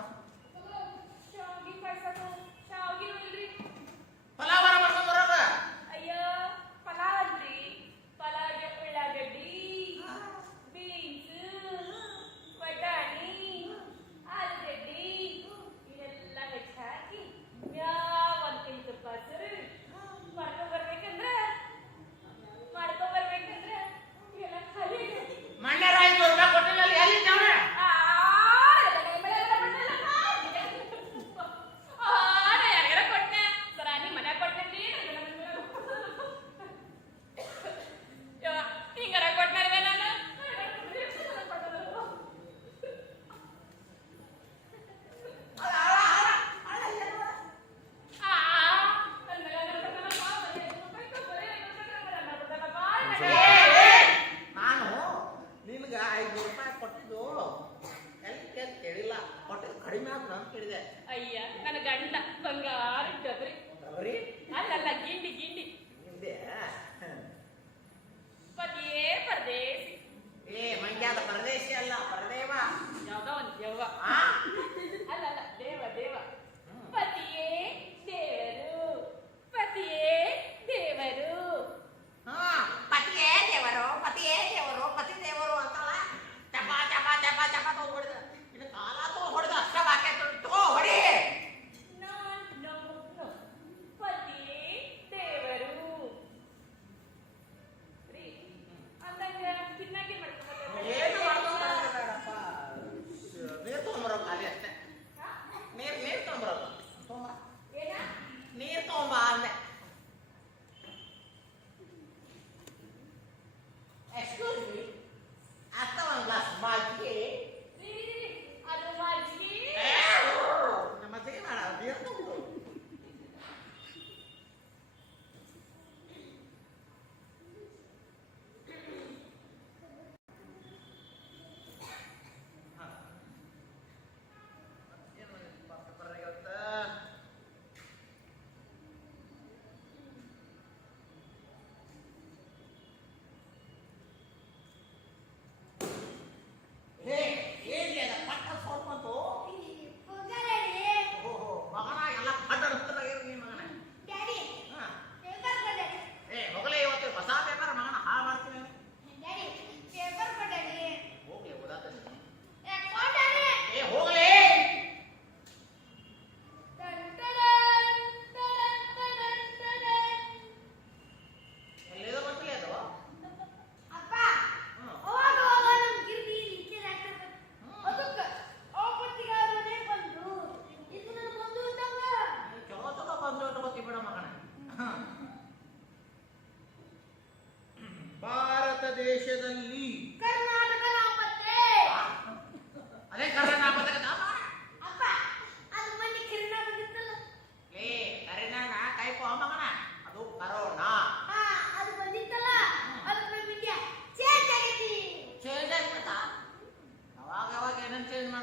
ಶಾವಿಗೆ ಪಾಯಸನು ಶಾವಿಗೆ ಇಲ್ರಿ. ಪಲಾವಾರ ಮಾಡ್ಕೊಂಬರೋದ. ಅಯ್ಯೋ ಪಲಾವ್ ಅಲ್ರಿ. ಪಲಾವ್ಗೆ ಉಳ್ಳಾಗಡ್ಡಿ, ಬೀನ್ಸ್, ಬಟಾಣಿ, ಆಲೂಗಡ್ಡಿ ಇದೆಲ್ಲ ಹೆಚ್ಚು ಹಾಕಿ ಯಾವ ಒಂದು ತಿಂಗಳು ತುಪ್ಪ ಹಸಿರು ಮಾಡ್ಕೊಂಡ್ಬರ್ಬೇಕಂದ್ರೆ ಇವೆಲ್ಲ ಖಾಲಿ ಆಗೈತಿ. ಮಣ್ಣಾರ 500 ರೂಪಾಯಿ ಕೊಟ್ಟಿಲ್ಲ ಎಲ್ಲಿದ್ದಾವೆ? ನಾನು ನಿನ್ಗೆ 500 ರೂಪಾಯಿ ಕೊಟ್ಟಿದ್ದು ಎಲ್ಲಿ ಕೇಳಿಲ್ಲ. ಕೊಟ್ಟಿದ್ದು ಕಡಿಮೆ ಆಯ್ತು ಅಂತ ಕೇಳಿದೆ. ಅಯ್ಯ ನನ್ನ ಗಂಡ ಬಂಗಾರ ಇದ್ದದ್ರಿ. ಬರೀ ಅಲ್ಲಲ್ಲ ಗಿಂಡಿ ಹಿಂದೆ ಪತಿಯೇ ಪರದೇಸಿ. ಮಂಡ್ಯದ ಪರದೇಶಿ ಅಲ್ಲ ಪರದೇವ. ಯಾವ್ದೋ ಒಂದು ದೆವ್ವ. ಆ? ಅಲ್ಲಲ್ಲ ದೇವ ಪತಿಯೇ ದೇವರು, ಪತಿಯೇ ದೇವರು. ಹಾ ಪತಿಯೇ ದೇವರು ಪತಿ ದೇವರು ಅಂತಲ್ಲ. ಚಪ ಚಪ ಚಪ ಚಪ ತಗೊಂಡ್ಬಿಡಿದ. ಇದು ಕಾಲ ಹೊಡೆದು ಅಷ್ಟ ಬಾಕಿ ಹೊಡಿ. ನೋ ಪತಿಯೇ ದೇವರು.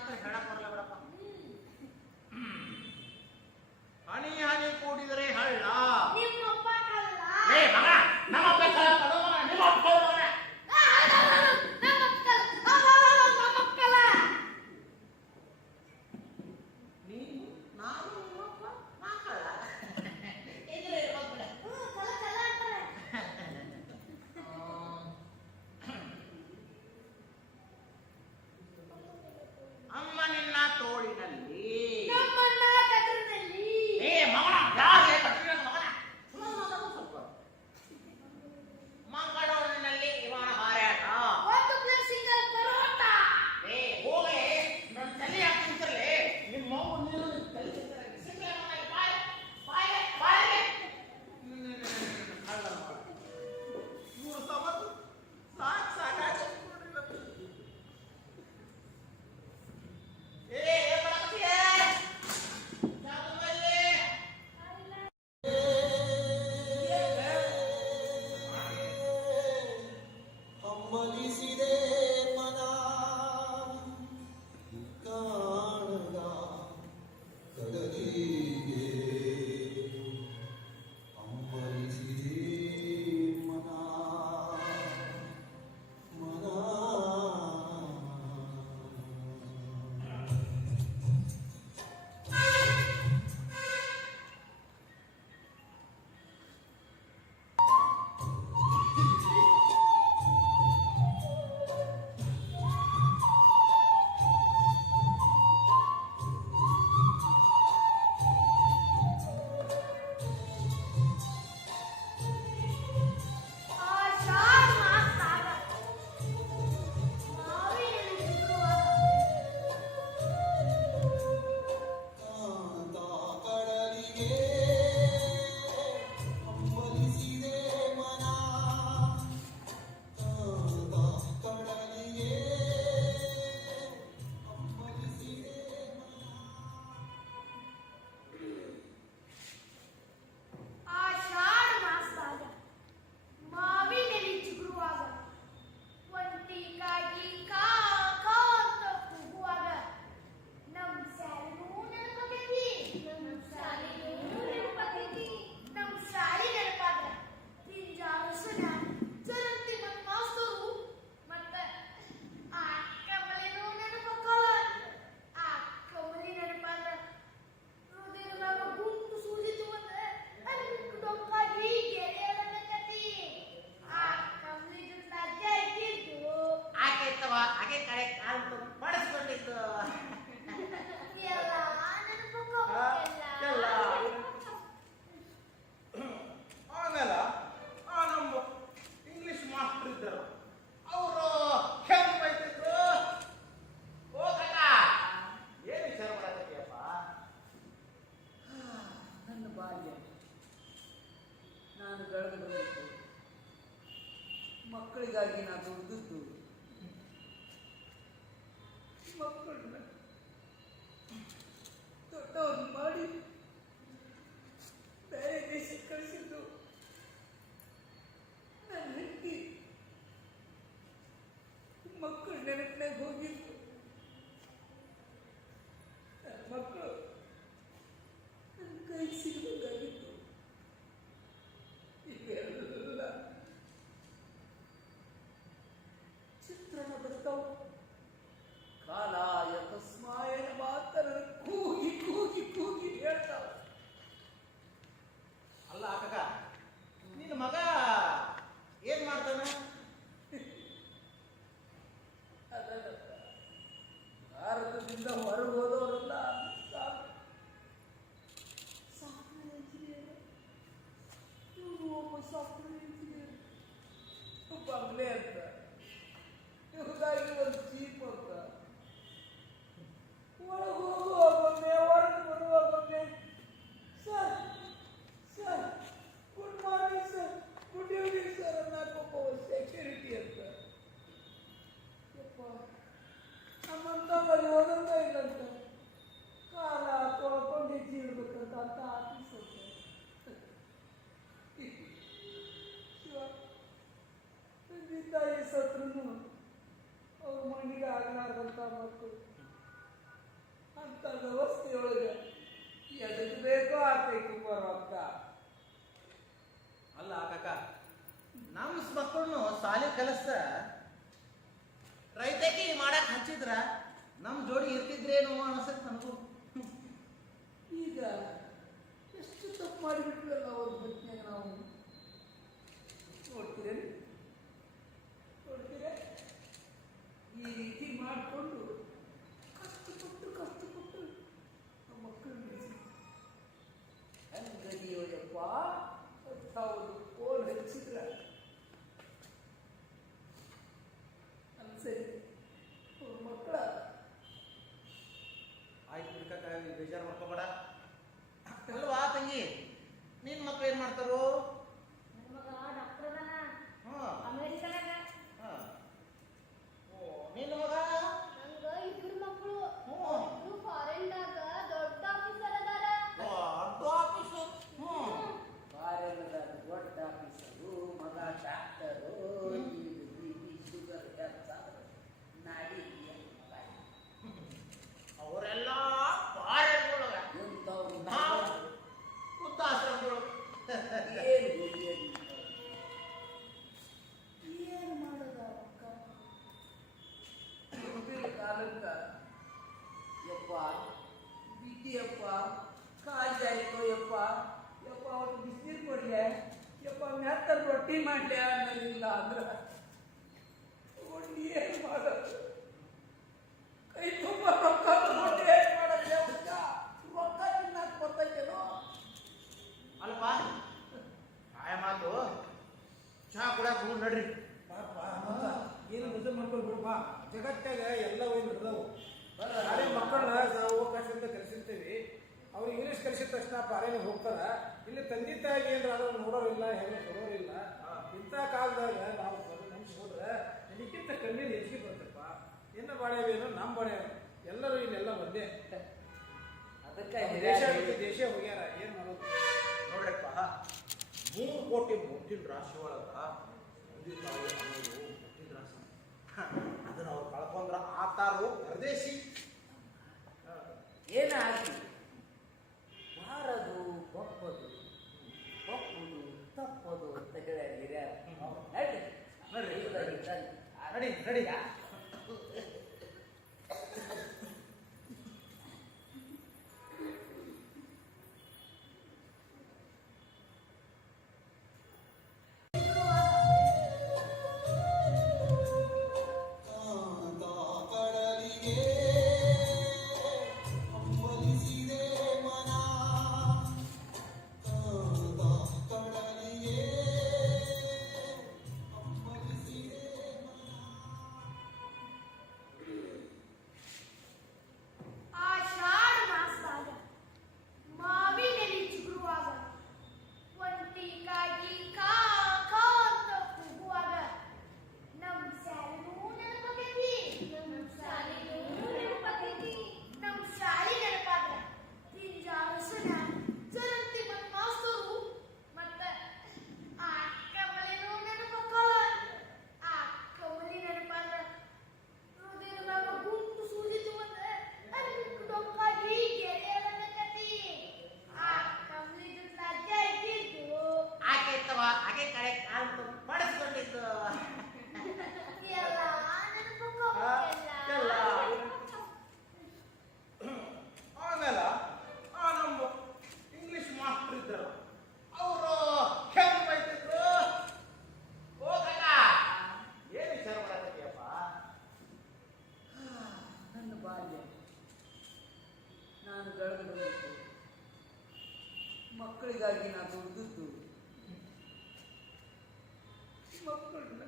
ಏನಂತ ಹೇಳಕ್ ಬರಲ್ಲ ಬಿಡಪ್ಪ. ಹನಿ ಹನಿ ಕೂಡಿದರೆ ಹಳ್ಳ. ನಿಮ್ಮಪ್ಪ ಕಳ್ಳ. ಏ ಮಗ, ನಮ್ಮಪ್ಪ ಕಳ್ಳ ಕಣೋ ಮಗ, ನಿಮ್ಮಪ್ಪ ಕಳ್ಳ ಮಗ. ನಮ್ಮಪ್ಪ ಕಳ್ಳ. ನೀನು ನಾನು ನಿಮ್ಮಪ್ಪ ನಾ ಕಳ್ಳ. ಇದ್ರೆ ಇರ್ಬೇಕು ಬಿಡ. ಕಳ್ಳ ಕಳ್ಳ ಅಂತಾರೆ. ಅಮ್ಮ ನಿನ್ನ ತೋಳಿನಲ್ಲಿ. ನಮ್ಮಣ್ಣ ಕಟರ್ನಲ್ಲಿ. ಏ ಮಗನ, ಯಾರೇ ಕಟ್ಟಿರೋ ಮಗನ? ಸ್ವಲ್ಪ ಮಂಗಳೂರಿನಲ್ಲಿ ವಿಮಾನ ಹಾರಾಟ. ಒಂದು ಪ್ಲೇಟ್ ಸಿಂಗಲ್ ಪರೋಟ. ಏ ಹೋಗೇ, ನನ್ನ ತಲೆ ಯಾಕೆ ತಿಂತಿರ್ಲಿ? ನಿಮ್ಮ ಅವ್ವ ನೀನು ತಲೆ ತಿಂತಾರೆ. ಸಿಗ್ಲೇ ಮಗನಿಗೆ ಬಾಯ್, ಬಾಯ್ಗೆ, ಬಾಯ್ಗೆ. ಅಲ್ಲ ಮಗ. ಇವ್ರು ಸಮತ್ತು ಸಾಕಾಗಿ ನೋಡ್ರಿ ಇವತ್ತು. ಏನ್ ಮಾಡಕತ್ತೀಯ? ಜಾಗದಲ್ಲಿ. ಹಮ್ಮಲಿಸಿದೆ ಮನ ಕಾಣದ ಕಡಲಿಗೆ ಹಮ್ಮಲಿಸಿದೆ ಮನ ಮನ ಆಷಾಢ ಮಾಸಾಗ ಮಾವಿನಲ್ಲಿ ಕಾಂತ ಕಡಲಿಗೆ ಹಮ್ಮಲಿಸಿದೆ ಮನ ಕಾಂತ ಕಡಲಿಗೆ ಹಮ್ಮಲಿಸಿದೆ ಆಷಾಢ ಮಾಸಾಗ ಮಾವಿನಲ್ಲಿ ಚಿಗುರುವಾಗ ಒಂಟಿಗಾಗಿ ಕಾ ಕಾ ಅಂತ ಕೂಗುವಾಗ ನಮ್ ಶಾಲೆನೂ ನೆನಪಾಗೈತಿ. ನಮ್ ಶಾಲೆ ನೆನಪಾದ್ರ ಪಿಂಜಾರಸನ ಚರಂತಿ ಮತ್ ಮಾಸ್ತರು ಮತ್ತ ಆ ಕಮಲಿನೂ ನೆನಪಾಕಲ್ಲ. ಆ ಕಮಲಿ ನೆನಪಾದ್ರ ಹೃದಯದಾಗ ಗುಂಪು ಸೂಜಿತು ಅಂದ್ರ ಅಲ್ಲಿ ಡೊಂಕಾಗಿ ಗೆರೆ ಎಳಕತ್ತಿ. ಆ ಕಮಲಿ ಜೊತೆ ಅಜ್ಜ ಇದ್ದಿದ್ದು ಆಕೆ ಇತ್ತವ, ಆಕೆ ಕಡೆ ಕಾಲು ಬಡಿಸ್ಕೊಂಡಿದ್ದು. ಎಲ್ಲ ನೆನಪಾಕೋ ಎಲ್ಲ. ಆಮೇಲೆ ನಮ್ಮ ಇಂಗ್ಲಿಷ್ ಮಾಸ್ಟರ್ ಇದ್ದರು. ಅವರು ಹೆಂಗ್ ಬೈತಿದ್ರು? ಓ ಕಕ್ಕ, ಏನು ವಿಚಾರ ಮಾಡಕತ್ತೀಯಪ್ಪ? ನನ್ನ ಬಾಲ್ಯ ನಾನು ಬೆಳೆದು ಬಂದಿದ್ದು ಮಕ್ಕಳಿಗಾಗಿ ನಾನು ದುಡಿದದ್ದು ಮಕ್ಕಳನ್ನ ದೊಡ್ಡವ್ರು ಮಾಡಿ ಬೇರೆ ದೇಶಕ್ಕೆ ಕಳಿಸಿದ್ದು ನನ್ನ ಹೆಂಡತಿ ಮಕ್ಕಳು ನೆನಪಿನಾಗ ಹೋಗಿದ್ದು ನನ್ನ ಮಕ್ಕಳು ನನ್ನ ಕೈ ಸಿಗಬೇಕಾಗಿತ್ತು. ಇವೆಲ್ಲ ಚಿತ್ರಣ ಬರ್ತಾವ. ಕಾಲಾಯ ತಸ್ಮಾಯನ ಮಾತರ ಕೂಗಿ ಕೂಗಿ ಕೂಗಿ ಹೇಳ್ತಾವ. ಅಲ್ಲ ಕಕ್ಕ, ನಿನ್ನ ಮಗ ಏನ್ ಮಾಡ್ತಾನ? ಅದನ್ನಂತ ಭಾರತದಿಂದ ಹೊರಗೆ ಹೋದವರೆಲ್ಲ ಸಾಫ್ಟ್ವೇರ್ ಇಂಜಿನಿಯರ್. ಇವರು ಒಬ್ಬ ಸಾಫ್ಟ್ವೇರ್ ಇಂಜಿನಿಯರ್, ಬಂಗ್ಲೆ ಅಂತ, ಇವ್ರಿಗಾಗಿ ಒಂದು ಜೀಪ್ ಅಂತ. ಒಳಗೆ ಹೋಗುವಾಗೊಮ್ಮೆ ಹೊರಗೆ ಬರುವಾಗೊಮ್ಮೆ sir sir good morning sir, good evening sir ಅನ್ನೋಕ್ಕೊಬ್ಬ ಸೆಕ್ಯೂರಿಟಿ ಅಂತ. ಯಪ್ಪ ನಮ್ಮಂತ ಅಲ್ಲಿ ಹೋದಂಗ ಇಲ್ಲಂತ. ಅಂತ ವ್ಯವಸ್ಥೆಯೊಳಗೆ ಎದಕ್ಕೆ ಬೇಕೋ ಆಗ್ತೈತಿ ರೊಕ್ಕ. ಅಲ್ಲ ಕಾಕ, ನಮ್ಮ ಮಕ್ಕಳನ್ನು ಸಾಲಿ ಕಲಿಸ ರೈತಕಿ ಮಾಡಕ್ ಹಚ್ಚಿದ್ರ ನಮ್ ಜೋಡಿ ಇರ್ತಿದ್ರೇನು ಅನ್ಸತ್ ನನಗೂ. ಈಗ ಎಷ್ಟು ತಪ್ಪು ಮಾಡಿಬಿಟ್ವಲ್ಲ ಅವ್ರ ಬದುಕಿನಾಗ ನಾವು. ನೋಡ್ತೀರೇನು ನೋಡ್ತೀರ ಈ ರೀತಿ ಮಾಡಿಕೊಂಡು ಕಷ್ಟಪಟ್ಟು ನಮ್ಮ ಮಕ್ಕಳು ಬೆಳೆಸಿ ಹಂಗದಿಯೋಯಪ್ಪ ಅಂತ ಒಂದು ಕೋಲ್ ಹಚ್ಚಿದ್ರ ಅನ್ಸರಿ ಅವ್ರ ಮಕ್ಕಳ. ಆಯ್ತು ಬಿಡ್ಕಾಕ, ಬೇಜಾರು ಮಾಡ್ಕೋಬೇಡ. ಅಲ್ವಾ ತಂಗಿ, ನಿನ್ ಮಕ್ಳು ಏನ್ ಮಾಡ್ತಾರೋ? ನನ್ನ ಮಗ ಡಾಕ್ಟರ್ ಅದಾನ ಹಾ ಅಮೆರಿಕದಾಗ. ಹಾ. ಓ, ನಿನ್ನ ಮಗ? ನಂಗ ಇಬ್ರು ಮಕ್ಕಳು. ಹ್ಮ್. ಇಬ್ರು ಫಾರಿನ್ದಾಗ ದೊಡ್ಡ ಆಫೀಸರ್ ಅದಾರ. ದೊಡ್ಡ ಆಫೀಸು. ಕಾರ್ಯದ ದೊಡ್ಡ ಆಫೀಸರು, ಮಗ ಡಾಕ್ಟರು, ಬಿ ಶುಗರ್ ನಾಡಿ ಅವರೆಲ್ಲ ಪಾರೆಗಳೊಳಗ, ಎಂಥವ್ರು ನಾವು ವೃದ್ಧಾಶ್ರಮಗಳು. ಏನು ಏನು ಮಾಡೋದ ಅಕ್ಕ? ಮುಂದಿನ ಕಾಲಕ್ಕ ಯಪ್ಪ ಬಿಟ್ಟಿಯಪ್ಪ ಕಾಜಾಯ್ತು ಯಪ್ಪ ಯಪ್ಪ ಅವ್ರು ಬಿಸಿನೀರು ಕೊಡ್ಲೆ ಯಪ್ಪ ಮೆತ್ತನ ರೊಟ್ಟಿ ಮಾಡ್ಲೆ ಅನ್ನೋದಿಲ್ಲ ಅಂದ್ರ ಏನು ಮಾಡೋದು? ಕೈ ತುಂಬ ರೊಕ್ಕ ತಗೊಂಡು ಏನು ಮಾಡೋದು? ರೊಕ್ಕ ತಿನ್ನಕ್ ಬರ್ತೈತೇನೋ? ಅಲ್ಪ ಆಯ ಮಾತು ಚಹಾ ಕುಡಿಯಾಕ ಹೋಗ್ ನಡ್ರಿ. ಪಾಪ ಮತ್ತ ಏನು ಮದುವೆ ಮಾಡ್ಕೊಂಡು ಬಿಡಪ್ಪ. ಜಗತ್ತಾಗ ಎಲ್ಲ ಹೋಗಿ ನಡೆದವು. ನಾಳೆ ಮಕ್ಕಳನ್ನ ನಾವು ಅವಕಾಶದಿಂದ ಕಲಿಸಿರ್ತೀವಿ. ಅವ್ರು ಇಂಗ್ಲೀಷ್ ಕಲಿಸಿದ ತಕ್ಷಣ ಪಾರೇನೆ ಹೋಗ್ತಾರ. ಇಲ್ಲಿ ತಂದೆ ತಾಯಿಗೆ ಏನಾರ ಆದ್ರೂ ನೋಡೋರಿಲ್ಲ, ಹೆಣ್ಣು ಕೊಡೋರಿಲ್ಲ. ಇಂಥ ಕಾಲದಾಗ ನಾವು ನೆನ್ಸ್ಕೊಂಡ್ರೆ ಇದಕ್ಕಿಂತ ಕಮ್ಮಿ ಹೆಚ್ಚಿಗೆ ಬರ್ತಪ್ಪ. ಏನು ಬಾಳೆವೇನು ನಮ್ಮ ಬಾಳೆ ಎಲ್ಲರೂ ಇಲ್ಲೆಲ್ಲ ಒಂದೇ. ಅದಕ್ಕೆ ದೇಶ ಬಿಟ್ಟು ದೇಶ ಹೋಗ್ಯಾರ, ಏನು ಮಾಡೋದು? ನೋಡ್ರಪ್ಪ, 3 ಕೋಟಿ ಮುತ್ತಿನ ರಾಶಿ ಒಳಗ ತಂದೆ ತಾಯಿ ಅನ್ನೋದು ಮುತ್ತಿನ ರಾಶಿ. ಅದನ್ನ ಅವ್ರು ಕಳ್ಕೊಂಡ್ರ ಆತಾರು ಪರದೇಶಿ. ಏನಾಗಿ ಬಾರದು ಬಪ್ಪದು ಬಪ್ಪುದು ತಪ್ಪದು ಅಂತ ಹೇಳಿ ಹಿರಿಯರು. ನಡಿ ನಡಿ ನಡಿ. ಮಕ್ಕಳಿಗಾಗಿ ನಾನು ದುಡಿದದ್ದು ಮಕ್ಕಳನ್ನ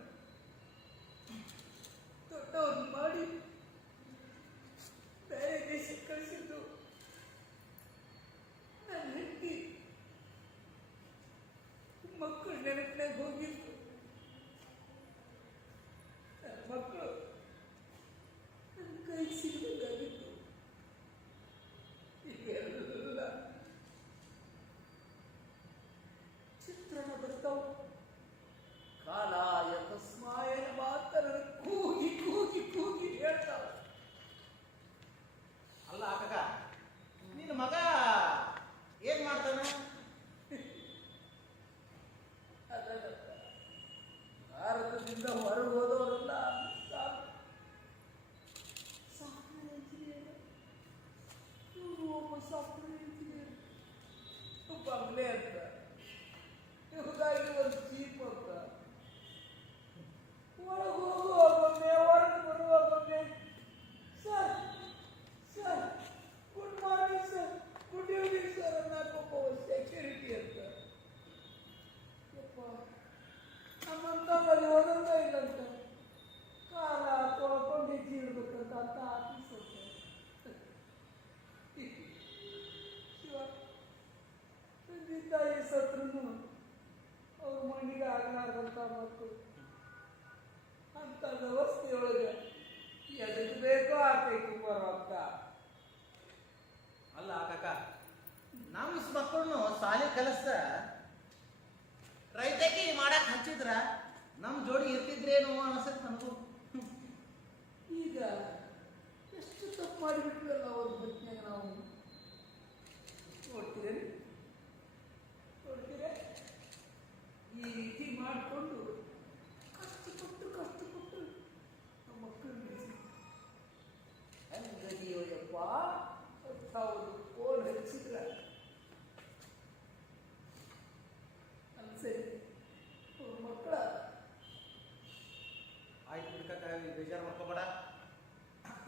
ದೊಡ್ಡವ್ರನ್ನ ಮಾಡಿ ಬೇರೆ ದೇಶಕ್ಕೆ ಕಳಿಸಿದ್ದು ನನ್ನ ಹೆಂಡತಿ ಮಕ್ಕಳು ನೆನಪಿನಾಗ ಹೋಗಿದ್ದು ನನ್ನ ಮಕ್ಕಳು ನನ್ನ ಕೈ ಸಿಗಬೇಕಾಗಿತ್ತು. ಈಗೆಲ್ಲ ಸಾಫ್ಟ್ವೇರ್ ಇಂಜಿನಿಯರ್, ಬಂಗ್ಲೆ ಅಂತ, ಇವ್ರಿಗಾಗಿ ಒಂದು ಜೀಪ್ ಅಂತ. ಒಳಗೆ ಹೋಗುವಾಗೊಮ್ಮೆ ಹೊರಗೆ ಬರುವಾಗೊಮ್ಮೆ sir sir good morning sir, good evening sir ಅನ್ನೋಕ್ಕೊಬ್ಬ ಸೆಕ್ಯೂರಿಟಿ ಅಂತ. ಯಪ್ಪ, ನಮ್ಮಂತಲ್ಲಿ ಓದೋದ ಇಲ್ಲಂತ, ಕಾಲ ತೊಳ್ಕೊಂಡು ಹೆಜ್ಜೆ ಇಡ್ಬೇಕಂತ ಅಂತ ಆಫೀಸ್ ಹೋಗ್ತಾರೆ. ಶಿವ, ತಂದೆ ತಾಯಿ ಸತ್ರು ಅವ್ರ ಮಣ್ಣಿಗೆ ಆಗಲಾರ್ದಂಥ ಮಕ್ಕಳು ಅಂತ ವ್ಯವಸ್ಥೆಯೊಳಗೆ ಎದಕ್ಕೆ ಬೇಕೋ ಆಗ್ಬೇಕು ಬರೋಕ್ಕ. ಅಲ್ಲ ಕಾಕ, ನಮ್ಮ ಮಕ್ಕಳನ್ನು ಸಾಲಿ ಕಲಿಸ್ತ ರೈತಕಿ ಮಾಡಕ್ ಹಚ್ಚಿದ್ರ ನಮ್ ಜೋಡಿ ಇರ್ತಿದ್ರೇನು ಅನ್ಸತ್ ನನಗೂ. ಈಗ ಎಷ್ಟು ತಪ್ಪು ಮಾಡಿಬಿಟ್ವಲ್ಲ ಅವ್ರ ಬದುಕಿನಾಗ ನಾವು. ನೋಡ್ತೀರೇನು ನೋಡ್ತೀರೇ, ಈ ರೀತಿ ಮಾಡಿಕೊಂಡು ಕಷ್ಟಪಟ್ಟು ನಮ್ಮ ಮಕ್ಕಳು ಬೆಳೆಸಿ ಹಂಗದಿಯೋಯಪ್ಪ ಅಂತ ಒಂದು ಫೋನ್ ಹಚ್ಚಿದ್ರ ಅನ್ಸರಿ ಅವ್ರ ಮಕ್ಕಳ. ಆಯ್ತು ಬಿಡ್ಕಕ್ಕ, ಬೇಜಾರು ಮಾಡ್ಕೋಬೇಡ.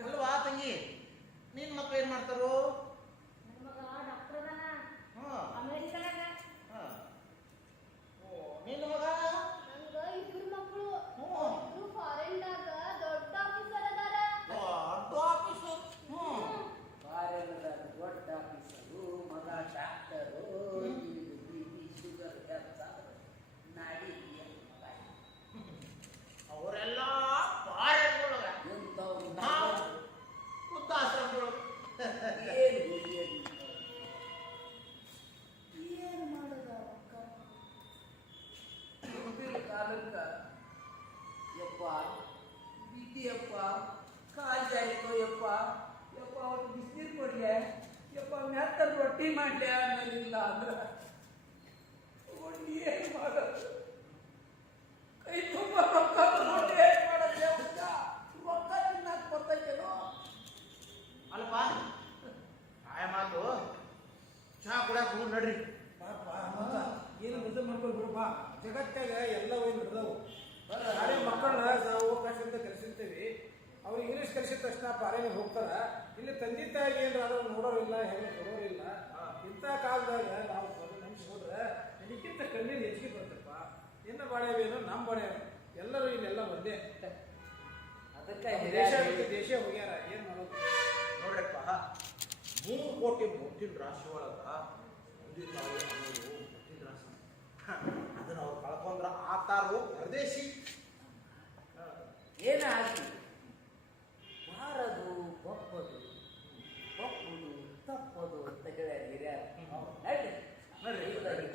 ಅಲ್ವಾ ತಂಗಿ, ನಿನ್ ಮಕ್ಳು ಏನ್ ಮಾಡ್ತಾರೋ? ನನ್ನ ಮಗ ಡಾಕ್ಟರ್ ಅದಾನ ಹಾ ಅಮೆರಿಕದಾಗ. ಹಾ. ಓ, ನಿನ್ನ ಮಗ? ನಂಗ ಇಬ್ರು ಮಕ್ಕಳು, ಹ್ಞೂ. ಇಬ್ರು ಫಾರಿನ್ದಾಗ ದೊಡ್ಡ ಆಫೀಸರ್ ಅದಾರ. ದೊಡ್ಡ ಆಫೀಸರ್. ಬಾರೆಲ್ಲದ ದೊಡ್ಡ ಆಫೀಸರು, ಮಗ ಡಾಕ್ಟರು, BP ಶುಗರ್ ನಾಡಿ ಮಗ ಅವರೆಲ್ಲ ಫಾರಿನ್‌ದೊಳಗ, ಎಂಥವ್ರು ನಾವು ವೃದ್ಧಾಶ್ರಮದೊಳಗ. ಏನು ಮಾಡದ ಅಕ್ಕ ಮುಂದಿನ ಕಾಲಕ್ಕ ಯಪ್ಪ ಬಿದ್ದಿಯಪ್ಪ, ಕಾಲ್ ಜಾರಿಕೋ ಯಪ್ಪ, ಯಪ್ಪ ಅವ್ರು ಬಿಸಿನೀರು ಕೊಡ್ಲೆ, ಯಪ್ಪ ಮೆತ್ತಲ್ಲಿ ರೊಟ್ಟಿ ಮಾಡ್ಲೆ ಅನ್ನೋದಿಲ್ಲ ಅಂದ್ರೆ ಏನು ಮಾಡೋದು? ಕೈ ತುಂಬ ರೊಕ್ಕ ತಗೊಂಡು ಏನು ಮಾಡೋದು? ರೊಕ್ಕ ತಿನ್ನಕ್ಕೆ ಬರ್ತೈತೇನೋ? ಅಲ್ಲಪ್ಪ, ಆಯ ಮಾತು ಚಹಾ ಕುಡಿಯಾಕ ಹೋಗಿ ನಡ್ರಿ. ಪಾಪ ಮತ್ತ ಏನು ಮದುವೆ ಮಾಡ್ಕೊಂಡು ಬಿಡಪ್ಪ, ಜಗತ್ತಾಗ ಎಲ್ಲವೂ ನಡೆದವು. ನಾಳೆ ಮಕ್ಕಳನ್ನ ನಾವು ಅವಕಾಶ ಅಂತ ಕಲಿಸಿರ್ತೀವಿ, ಅವ್ರು ಇಂಗ್ಲೀಷ್ ಕಲಿಸಿದ ತಕ್ಷಣ ಪಾರೇನೆ ಹೋಗ್ತಾರ. ಇಲ್ಲಿ ತಂದೆ ತಾಯಿಗೆ ಏನಾದ್ರು ನೋಡೋರಿಲ್ಲ, ಹೆಣ್ಣು ಕೊಡೋರಿಲ್ಲ. ಇಂಥ ಕಾಲದಾಗ ನಾವು ನೆನೆಸ್ಕೊಂಡ್ರೆ ಇದಕ್ಕಿಂತ ಕಣ್ಣೀರು ಹೆಚ್ಚಿಗೆ ಬರ್ತಪ್ಪ. ಎನ್ನ ಬಾಳೆವೇನೋ ನಮ್ಮ ಬಾಳೆವೇನೋ ಎಲ್ಲರೂ ಇಲ್ಲೆಲ್ಲ ಒಂದೇ. ಅದಕ್ಕೆ ದೇಶ ಬಿಟ್ಟು ದೇಶ ಹೋಗ್ಯಾರ, ಏನ್ ಮಾಡೋದು? ನೋಡ್ರಪ್ಪ, 3 ಕೋಟಿ ಮುಟ್ಟಿನ ರಾಶಿ ಒಳಗ ತಂದೆ ತಾಯಿ ಅನ್ನೋದು ಮುಟ್ಟಿನ ರಾಶಿ. ಅದನ್ನ ಅವ್ರು ಕಳ್ಕೊಂಡ್ರ ಆತಾರು ಪರದೇಶಿ. ಏನಾಗಿ ಮಾರದು ಒಪ್ಪದು ಒಪ್ಪುದು ತಪ್ಪದು ಅಂತ ಹೇಳ್ಯಾರ ಹಿರಿಯರು. ನಡಿ ನಡ್ರಿ ನಡಿ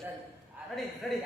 ನಡಿ ನಡಿ.